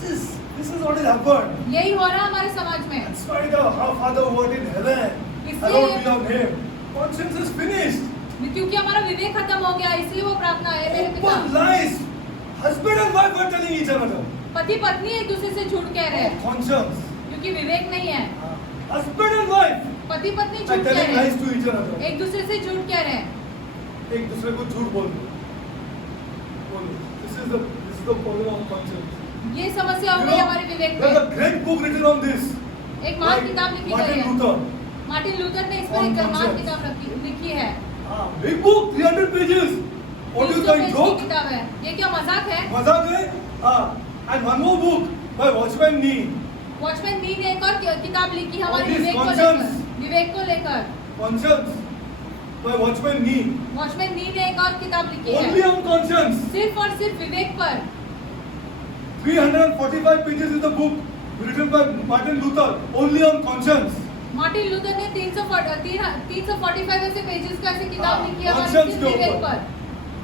This is what has happened. यही हो रहा है हमारे समाज में। That's why the our Father who art in heaven, hallowed be your name. Conscience is finished. क्योंकि हमारा विवेक खत्म हो गया, इसलिए वो प्रार्थना है मेरे पिता। Open lies. Husband and wife are telling each other. पति पत्नी एक दूसरे से झूठ कह रहे हैं Conscience. क्योंकि विवेक नहीं है। Husband and wife पति पत्नी are झूठ कह telling रहे lies हैं, to each other. एक दूसरे से झूठ कह रहे हैं। एक दूसरे को झूठ बोल दो। This is the problem of conscience. ये समस्या हो You गई know, हमारे विवेक there's a में। great book written on this. एक महान By किताब लिखी गई Martin है। Luther. मार्टिन लूथर ने इस पर On एक महान conscience. किताब लिखी है। Big book, 300 pages. What is 300 my page की joke? किताब है। ये क्या मजाक है? मजाक है? And one more book by Watchman Nee. Watchman Nee ने एक और किताब लिखी हमारे On this विवेक को conscience. लेकर। विवेक को लेकर Conscience by Watchman Nee. Watchman Nee ने एक और किताब लिखी Only है on conscience. सिर्फ और सिर्फ विवेक पर। 345 pages is the book written by Martin Luther. Only on conscience. Martin Luther ने 345 ऐसे पेजेस का ऐसे किताब लिखी है हमारे conscience सिर्फ के विवेक ऊपर। पर।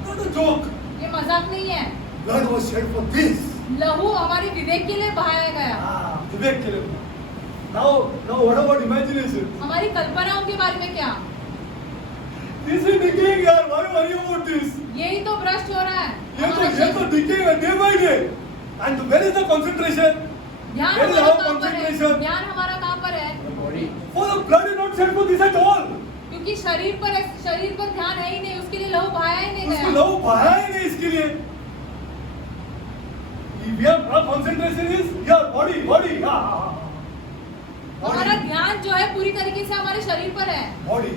Not a joke. ये मजाक नहीं है। Blood was shed for this. लहू हमारे विवेक के लिए बहाया गया। विवेक के लिए। Now what about imagination? हमारी कल्पनाओं के बारे में क्या? This is decaying यार. Why worry about this? यही तो भ्रष्ट हो रहा है ये हमारा तो शरीर। decaying है day by day. And where is the concentration? ध्यान Where is हमारा our कहाँ पर है? concentration? ध्यान हमारा कहाँ पर है? For the blood is not shed for this at all. क्योंकि शरीर पर ध्यान है ही नहीं, उसके लिए लहू बहाया ही नहीं उसको गया। लहू बहाया ही नहीं इसके लिए। Our concentration is your body. हमारा ध्यान जो है पूरी तरीके से हमारे शरीर पर है। Body.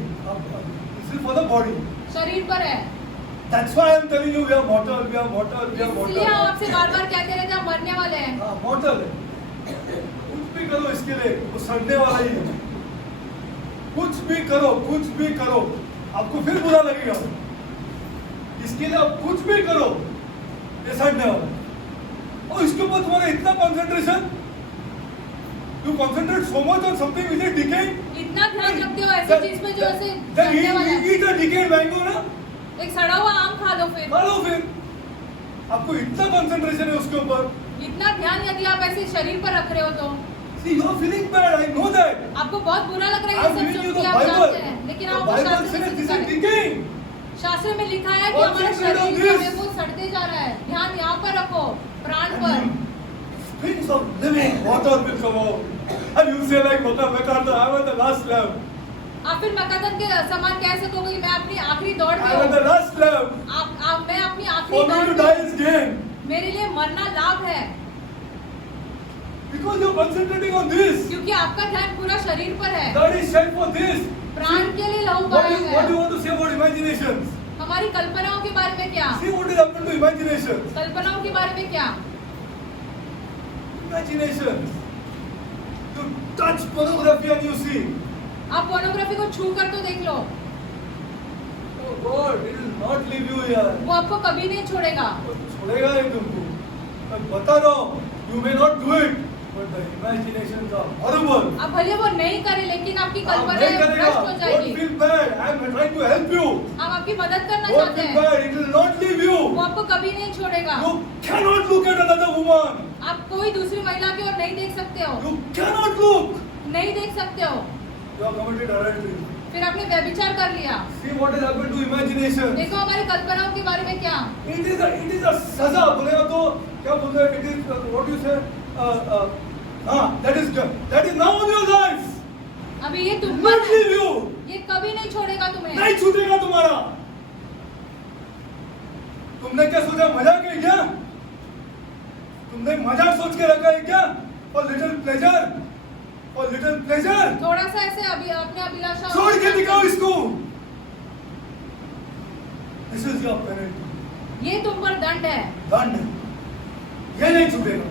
This is for the body. शरीर पर है। That's why I'm telling you we are mortal. इसलिए हम आपसे बार-बार कहते रहते हैं हम मरने वाले हैं। हाँ, mortal है। कुछ भी करो इसके लिए, वो सड़ने वाला ही है। कुछ भी करो, आपको फिर बुरा लगेगा। इसके लिए आप कुछ भी करो, ये सड़ने वाला है। और इसके ऊपर तुम्हारा इतना concentration, you concentrate so much on something which is decaying. इतना ध्यान रखते हो ऐसी चीज में जो ऐसे Then सड़ने वाला है। eat a decayed mango ना, एक सड़ा हुआ आम खा लो फिर। खा लो फिर। आपको इतना कंसंट्रेशन है उसके ऊपर। इतना ध्यान यदि आप ऐसे शरीर पर रख रहे हो तो See, you are feeling bad. I know that. आपको बहुत बुरा लग रहा है I'm ये सब giving you सुन the के आप Bible. जानते हैं, लेकिन The आप Bible शास्त्र says में this is लिखा है। decaying. शास्त्र में लिखा है कि हमारा Concentrate on शरीर जो this. है वो सड़ते जा रहा है। ध्यान यहाँ पर रखो, प्राण And पर। springs of living water will come out. And you say like MacArthur, I was the last lamb. आप फिर मकादन के समान कह सकोगे कि मैं अपनी आखिरी दौड़ में I was हूँ। the last lamb. मैं अपनी For आखिरी me दौड़ to में die हूँ। is gain. मेरे लिए मरना लाभ है Because you're concentrating on this. क्योंकि आपका ध्यान पूरा शरीर पर है। Blood is shed for this. प्राण के लिए लहू What बहाया do you गया। want to say about imaginations? हमारी कल्पनाओं के बारे में क्या? See what has happened to imaginations. कल्पनाओं के बारे में क्या? Imaginations. You touch pornography and you see. आप पोर्नोग्राफी को छू कर तो देख लो, Oh God, it will not leave you here. वो आपको कभी नहीं छोड़ेगा। छोड़ेगा नहीं तुमको। मैं बता रहा हूँ, you may not do it, but the imaginations are horrible. आप भले वो नहीं करे लेकिन आपकी आप कल्पना नहीं करेगा, भ्रष्ट हो don't जाएगी। feel bad. I am trying to help you. हम आपकी मदद करना Don't चाहते feel हैं। bad. It will not leave you. वो आपको कभी नहीं छोड़ेगा। You cannot look at another woman. आप कोई दूसरी महिला की ओर नहीं देख सकते हो, You cannot look. नहीं देख सकते हो। You have committed adultery. फिर आपने व्यभिचार कर लिया। See what has happened to imagination. देखो हमारी कल्पनाओं के बारे में क्या। It is a सजा बोलेगा तो क्या बोलते हैं? It is what you say? That is now in your life. अभी ये तुम Not पर है, leave you. ये कभी नहीं छोड़ेगा तुम्हें। नहीं छूटेगा तुम्हारा। तुमने क्या सोचा मजाक है क्या? तुमने मजाक सोच के रखा है क्या? For little pleasure, for little pleasure. थोड़ा सा ऐसे अभी अपने अभिलाषा छोड़ के दिखाओ इसको. This is your penalty. ये तुम पर दंड है। दंड. ये नहीं छूटेगा.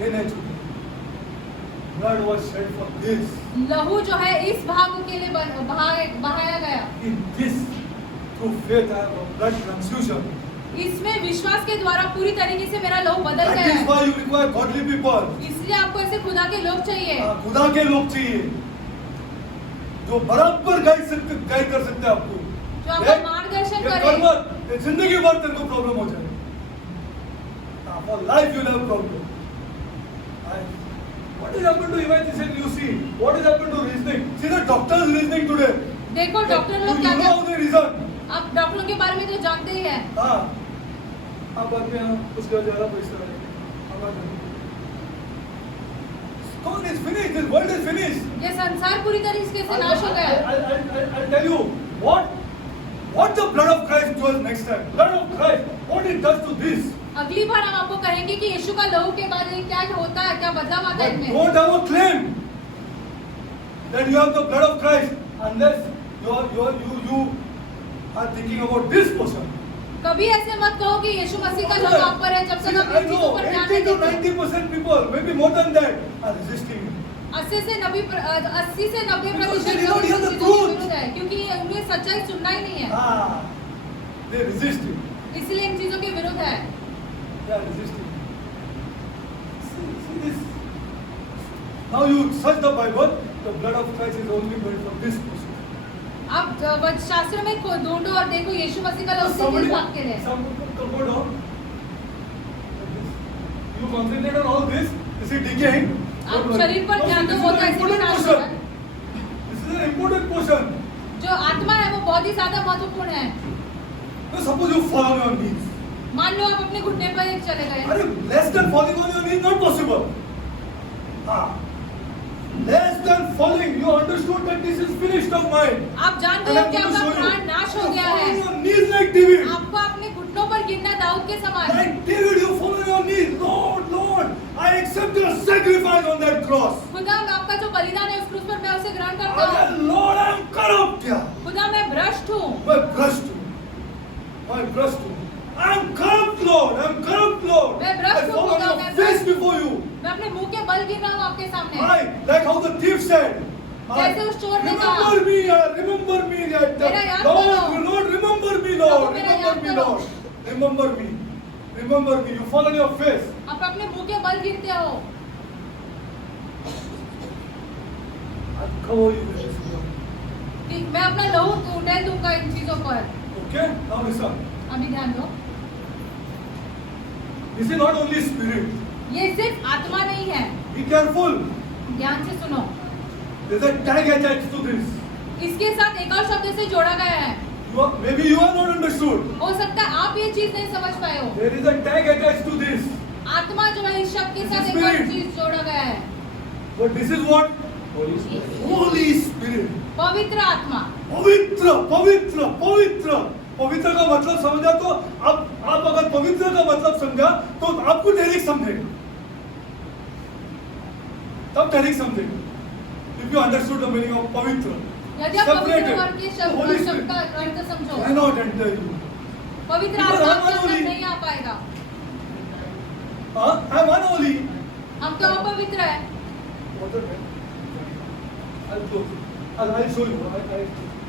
ये नहीं छूटेगा. Blood was shed for this. लहू जो है इस भाग के लिए बहाया गया। In this, through faith, I have a blood transfusion. इसमें विश्वास के द्वारा पूरी तरीके से मेरा लहू बदल That गया is है। why you require godly people. इसलिए आपको ऐसे खुदा के लोग चाहिए खुदा के लोग चाहिए जो बराबर गाइड कर सकते हैं आपको। जो आपका मार्गदर्शन करे। ये जिंदगी भर तेरे को प्रॉब्लम हो जाए। For life you will have problem. What is happened to imagination you see? What is happened to reasoning? See the doctors reasoning today. देखो डॉक्टर लोग You क्या know the reason. आप डॉक्टरों के बारे में तो जानते ही हैं। हाँ आप बाद में उसका ज़्यादा पैसा है। God is finished. This world is finished. ये संसार पूरी तरीके से नाश हो गया। I'll tell you what the blood of Christ does next time. Blood of Christ, what it does to this. अगली बार हम आपको कहेंगे कि यीशु का लहू के बारे में क्या होता है, क्या बदलाव आता है But इनमें। don't ever claim that you have the blood of Christ unless you are thinking about this person. कभी ऐसे मत कहो कि यीशु मसीह का लहू आप पर है जब तक आप I इन चीजों know पर ध्यान 80 नहीं to देते। 90% people, maybe more than that, are resisting it. 80 से 90% Because they लोग don't hear इन the चीजों के truth. विरुद्ध है, क्योंकि उन्हें सच्चाई सुनना ही नहीं है, They resist it. इसलिए इन चीजों के विरुद्ध है। They are resisting. See this. Now you search the Bible, the blood of Christ is only made for this person. आप शास्त्र में ढूंढो और देखो यीशु मसीह का लहू सिर्फ इस बात के लिए। Some people go down. You concentrate on all this. This is decaying. आप शरीर पर ध्यान दो, वो तो ऐसे भी नाश होगा। This is an important portion. जो आत्मा है वो बहुत ही ज्यादा महत्वपूर्ण है। Now suppose you fall on your knees. मान लो आप अपने घुटने पर एक चले गए, Are you less than falling on your knees? Not possible. Less than falling. You understood that this is finished of mine. आप जानते And हो I'm कि going to आपका show you. प्राण नाश हो गया Fall on है। your knees like David. आपको अपने घुटनों पर गिरना दाऊद के समान। Like David, you fall on your knees. Lord, Lord, I accept your sacrifice on that cross. खुदा आपका जो बलिदान है उस क्रूस पर मैं उसे ग्रहण करता हूँ। Lord, I am corrupt. खुदा मैं भ्रष्ट हूँ। मैं भ्रष्ट हूँ। I am corrupt, Lord. I am corrupt, Lord. मैं भ्रष्ट I हूँ, fall on खुदा, your मैं face भ्रष्ट before you. मैं अपने मुंह के बल गिर रहा हूँ आपके सामने। Like how the thief said. जैसे उस चोर ने कहा, Remember me, remember me. मेरा याद Lord, करो। Lord, remember me, Lord. मेरा Remember याद me, करो। Lord. Remember me. Remember me. You fall on your face. आप अपने मुंह के बल गिरते हो। I'll cover you with this blood. कि मैं अपना लहू उठा दूंगा इन चीजों पर। Okay? Now listen. अभी ध्यान दो, This is not only spirit. ये सिर्फ आत्मा नहीं है। Be careful. ध्यान से सुनो, There's a tag attached to this. इसके साथ एक और शब्द से जोड़ा गया है। Maybe you are not understood. हो सकता है आप ये चीज नहीं समझ पाए हो। There is a tag attached to this. आत्मा जो है इस शब्द के This साथ is एक और spirit. चीज जोड़ा गया है। But this is what? Holy Spirit. Holy Spirit. पवित्र आत्मा। पवित्र, पवित्र, पवित्र। पवित्र का मतलब समझा तो आप अगर पवित्र का मतलब समझा तो आपको डायरेक्ट समझेगा। तब डायरेक्ट समझेगा। If you understood the meaning of पवित्र, यदि आप पवित्र वर्ग के Holy शब्द Spirit का अर्थ समझो, cannot enter you. पवित्र Because आत्मा I'm आपके अंदर unholy. नहीं आ पाएगा। I'm unholy. हम तो अपवित्र है। I'll show you.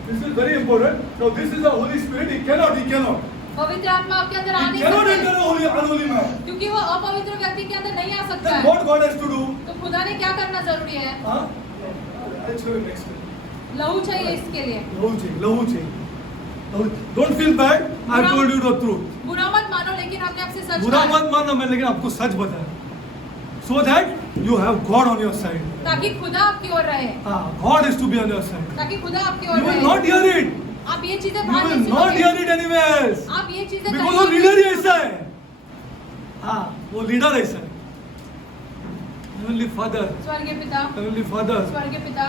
This is very important. Now this is the Holy Spirit. He cannot. पवित्र आत्मा आपके अंदर आ He नहीं cannot enter सकते, a unholy man. क्योंकि वो अपवित्र व्यक्ति के अंदर नहीं आ सकता Then है। what God has to do? तो खुदा ने क्या करना जरूरी है? I'll show you next time. लहू चाहिए इसके लिए। लहू चाहिए. Don't feel bad. I told you the truth. बुरा मत मानो, लेकिन हमने आपसे सच बुरा कहा है। मत मानना मैं लेकिन आपको सच बताया. So that you have God on your side. ताकि खुदा आपकी ओर रहे, God is to be on your side. ताकि खुदा आपकी You ओर will not रहे। hear it. आप ये चीजें You बाहर will नहीं not hear सुनोगे। it anywhere else. आप ये चीजें Because कहीं वो और लीडर ही नहीं ऐसा है. वो लीडर ऐसा है. Heavenly Father, स्वर्गीय पिता, Heavenly Father, स्वर्गीय पिता,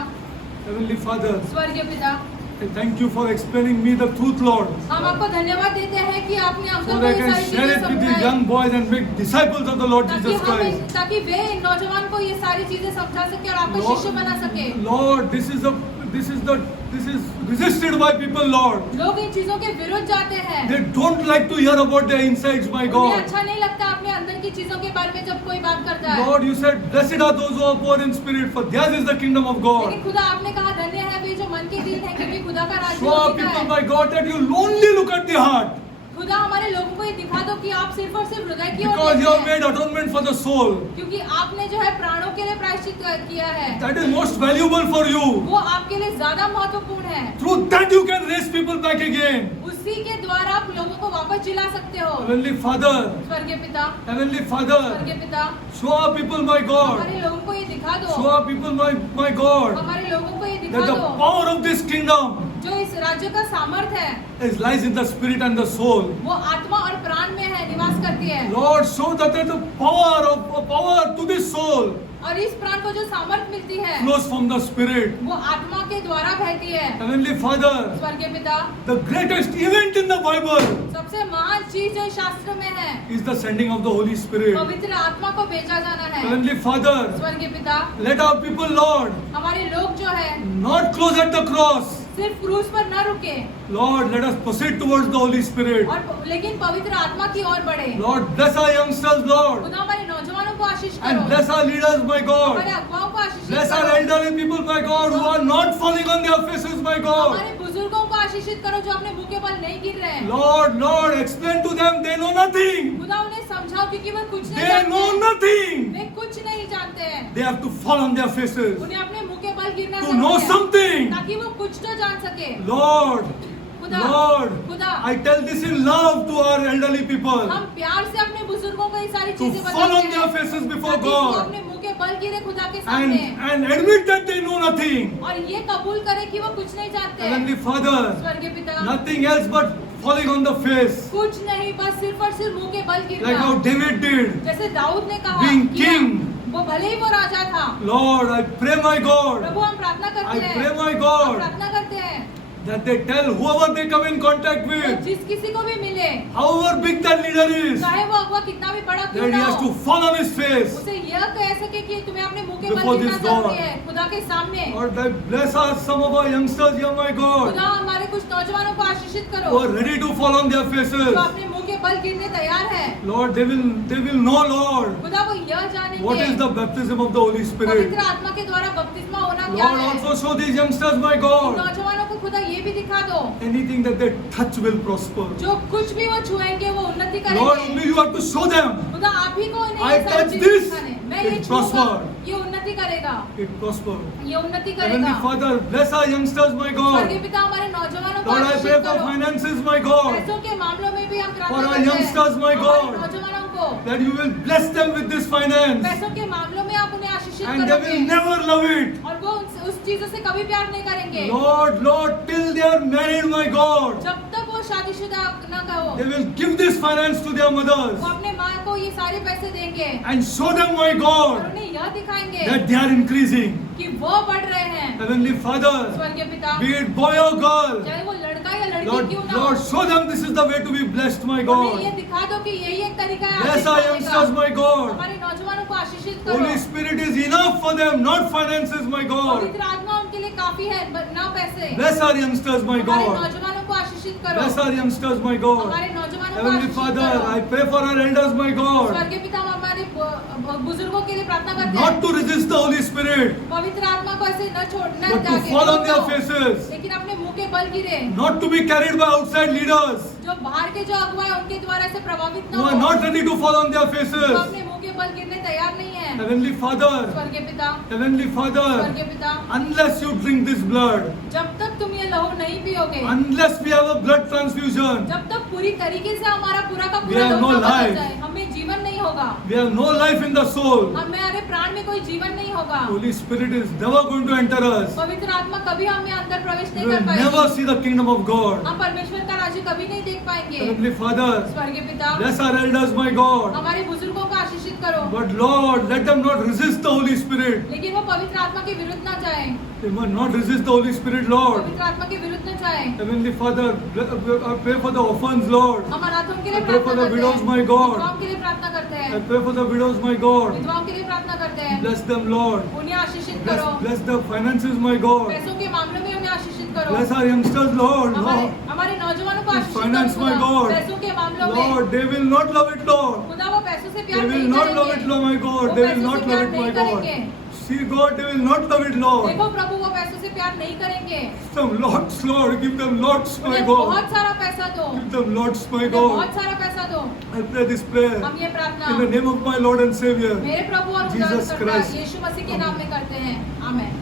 Heavenly Father. स्वर्गीय पिता, I thank you for explaining me the truth, Lord, हम आपको धन्यवाद देते हैं कि आपने so हमको that I ये can सारी share चीजें it with the समझाई young boys and make disciples of the Lord ताकि Jesus Christ. ताकि वे इन नौजवान को ये सारी चीजें समझा सके और आपका शिष्य बना सके। Lord, this is resisted by people, Lord. लोग इन चीजों के विरुद्ध जाते हैं। They don't like to hear about their insides, my उन्हें God. अच्छा नहीं लगता अपने अंदर की चीजों के बारे में जब कोई बात करता है। Lord, you said, blessed are those who are poor in spirit, for theirs is the kingdom of God. लेकिन खुदा आपने कहा धन्य है वे जो मन के दिल हैं क्योंकि खुदा का राज्य Show our उन्हीं का people, है। my God, that you only look at the heart, खुदा हमारे लोगों को ये दिखा दो कि आप सिर्फ और सिर्फ हृदय की ओर because you have देखते हैं। made atonement for the soul. क्योंकि आपने जो है प्राणों के लिए प्रायश्चित किया है That is most valuable for you. वो आपके लिए ज्यादा महत्वपूर्ण है। Through that you can raise people back again. उसी के द्वारा आप लोगों को वापस जिला सकते हो। Heavenly Father, स्वर्गीय पिता, Heavenly Father, स्वर्गीय पिता, show our people, my God, हमारे लोगों को ये दिखा दो, show our people, my God, हमारे लोगों को ये that दिखा the दो power of this kingdom जो इस राज्य का सामर्थ है lies in the spirit and the soul. वो आत्मा और प्राण में है, निवास करती है। Lord, show that the power to this soul और इस प्राण को जो सामर्थ मिलती है flows from the spirit. वो आत्मा के द्वारा बहती है। Heavenly Father, स्वर्गीय पिता, the greatest event in the Bible सबसे महान चीज जो शास्त्र में है is the sending of the Holy Spirit. पवित्र आत्मा को भेजा जाना है। Heavenly Father, स्वर्गीय पिता, let our people, Lord, हमारे लोग जो है not close at the cross. सिर्फ क्रूस पर न रुके Lord, let us proceed towards the Holy Spirit. और लेकिन पवित्र आत्मा की ओर बढ़े। Lord, bless our youngsters, Lord, खुदा हमारे नौजवानों को आशीष and करो, bless our leaders, my God. हमारे अगुवाओं को आशीष Bless our करो, elderly people, my God, who are not falling on their faces, my God. हमारे बुजुर्गों को आशीषित करो जो अपने मुंह के बल नहीं गिर रहे हैं। Lord, explain to them, they know nothing. खुदा उन्हें समझाओ क्योंकि वो कुछ नहीं They know जानते, nothing. वे कुछ नहीं जानते हैं। They have to fall on their faces उन्हें अपने मुंह के बल गिरना to know जरूरी है, something. ताकि वो कुछ तो जान सके। Lord, खुदा, Lord, खुदा, I tell this in love to our elderly people हम प्यार से अपने बुजुर्गों को ये सारी to चीजें fall बताते on their हैं faces before ताकि वो God अपने मुंह के बल गिरे खुदा के सामने and admit that they know nothing. और ये कबूल करे कि वो कुछ नहीं जानते हैं। Heavenly Father, स्वर्गीय पिता, nothing else but falling on the face, कुछ नहीं बस सिर्फ और सिर्फ मुंह के बल like गिरना, how David did. जैसे दाऊद ने कहा Being किया। king. वो भले ही वो राजा था। Lord, I pray, my God, प्रभु हम प्रार्थना I करते हैं, pray, my हम God, प्रार्थना करते हैं that they tell whoever they come in contact तो with, जिस किसी को भी मिले however big that leader is, चाहे वो अगुआ कितना भी बड़ा क्यों that he ना has हो, to fall on his face. उसे यह कह सके कि तुम्हें अपने मुंह के Before बल गिरना this God. जरूरी है खुदा के सामने। Lord, I bless us, some of our youngsters here, my God, खुदा हमारे कुछ नौजवानों को आशीषित who करो are ready to fall on their जो faces. अपने मुंह के बल गिरने तैयार है। Lord, they will know, Lord, खुदा वो यह what जानेंगे is the baptism of the Holy Spirit. पवित्र आत्मा के द्वारा बपतिस्मा होना क्या Lord, है। also show these youngsters, my God, नौजवानों को खुदा ये भी दिखा दो anything that they touch will prosper. जो कुछ भी वो छुएंगे वो उन्नति Lord, करेंगे। only you have to show them. खुदा आप ही को इन्हें I ये सारी touch चीजें this, दिखाने। मैं it ये छूऊंगा, prospered. ये उन्नति करेगा, It prosper. ये उन्नति Heavenly करेगा। Father, bless our youngsters, my स्वर्गीय God. पिता हमारे नौजवानों को Lord, I pray आशीषित for करो। finances, my God, पैसों के मामलों में भी हम For प्रार्थना our करते हैं। youngsters, my हमारे God. नौजवानों को that you will bless them with this finance पैसों के मामलों में आप उन्हें आशीषित and they करोगे will never love it. और वो उस चीजों से कभी प्यार नहीं करेंगे। Lord, till they are married, my God, जब तक वो शादीशुदा न कहो they will give this finance to their mothers वो अपने माँ को ये सारे पैसे देंगे and show them, my और God, उन्हें यह दिखाएंगे that they are increasing. कि वो बढ़ रहे हैं। Heavenly Father, स्वर्गीय पिता, be it boy or girl, चाहे वो लड़का या लड़की क्यों ना हो, Lord, show them this is the way to be blessed, my उन्हें ये God. दिखा दो कि यही एक तरीका है Bless आशीष our पाने youngsters, का। my God. हमारे नौजवानों को आशीषित करो। Holy Spirit is enough for them, not finances, my God. पवित्र आत्मा उनके लिए काफी है ना पैसे। Bless our youngsters, my हमारे God. नौजवानों को आशीषित करो। Bless our youngsters, my God. हमारे नौजवानों को Heavenly आशीषित Father, करो। I pray for our elders, my God, स्वर्गीय पिता हम हमारे बुजुर्गों के लिए प्रार्थना करते not हैं। to resist the Holy Spirit, पवित्र आत्मा को ऐसे न छोड़ना but to fall on their faces, लेकिन अपने मुंह के बल गिरे not to be carried by outside leaders जो बाहर के जो अगुवा है उनके द्वारा से प्रभावित न who हो are not ready to fall on their जो faces. अपने मुंह के बल गिरने तैयार नहीं है। Heavenly Father, स्वर्गीय पिता, Heavenly Father, स्वर्गीय पिता, unless you drink this blood, जब तक तुम ये लहू नहीं पियोगे, unless we have a blood transfusion, जब तक पूरी तरीके से हमारा पूरा का We पूरा have no धोखा बदल life. जाए, हमें जीवन नहीं होगा, we have no life in the soul. हमारे प्राण में कोई जीवन नहीं होगा। Holy Spirit is never going to enter us. पवित्र आत्मा कभी हमें अंदर प्रवेश We नहीं will कर पाएगी। never see the kingdom of God. हम परमेश्वर का राज्य कभी नहीं देख पाएंगे। Heavenly Father, स्वर्गीय पिता, bless our elders, my God. हमारे बुजुर्गों को आशीषित करो। But Lord, let them not resist the Holy Spirit. लेकिन वो पवित्र आत्मा के विरुद्ध ना जाए, They must not resist the Holy Spirit, Lord. पवित्र आत्मा के विरुद्ध न जाए। Heavenly Father, I pray for the orphans, Lord. हम अनाथों के लिए I pray for प्रार्थना the करते widows, हैं, my God. विधवाओं के लिए प्रार्थना करते I हैं, pray for the widows, my God. विधवाओं के लिए प्रार्थना करते हैं। Bless them, Lord. उन्हें आशीषित करो, Bless the finances, my God. पैसों के मामलों में उन्हें आशीषित करो। Bless our youngsters, Lord. हमारे नौजवानों को With आशीषित finance, करो my खुदा। God. पैसों के मामलों में Lord, they will not love it, Lord. खुदा वो पैसों से They प्यार will नहीं not love it, करेंगे। Lord, my God. वो They will पैसों से not प्यार love it, नहीं my God. करेंगे। See, God, they will not love it, Lord. देखो प्रभु वो पैसों से प्यार नहीं करेंगे। Some lots, Lord. Give them lots, my उन्हें God. बहुत सारा पैसा दो, Give them lots, my उन्हें God. बहुत सारा पैसा दो। I pray this prayer हम ये प्रार्थना in the name of my Lord and Savior. मेरे प्रभु और Jesus उद्धारकर्ता Christ. यीशु मसीह के नाम में करते हैं। आमेन।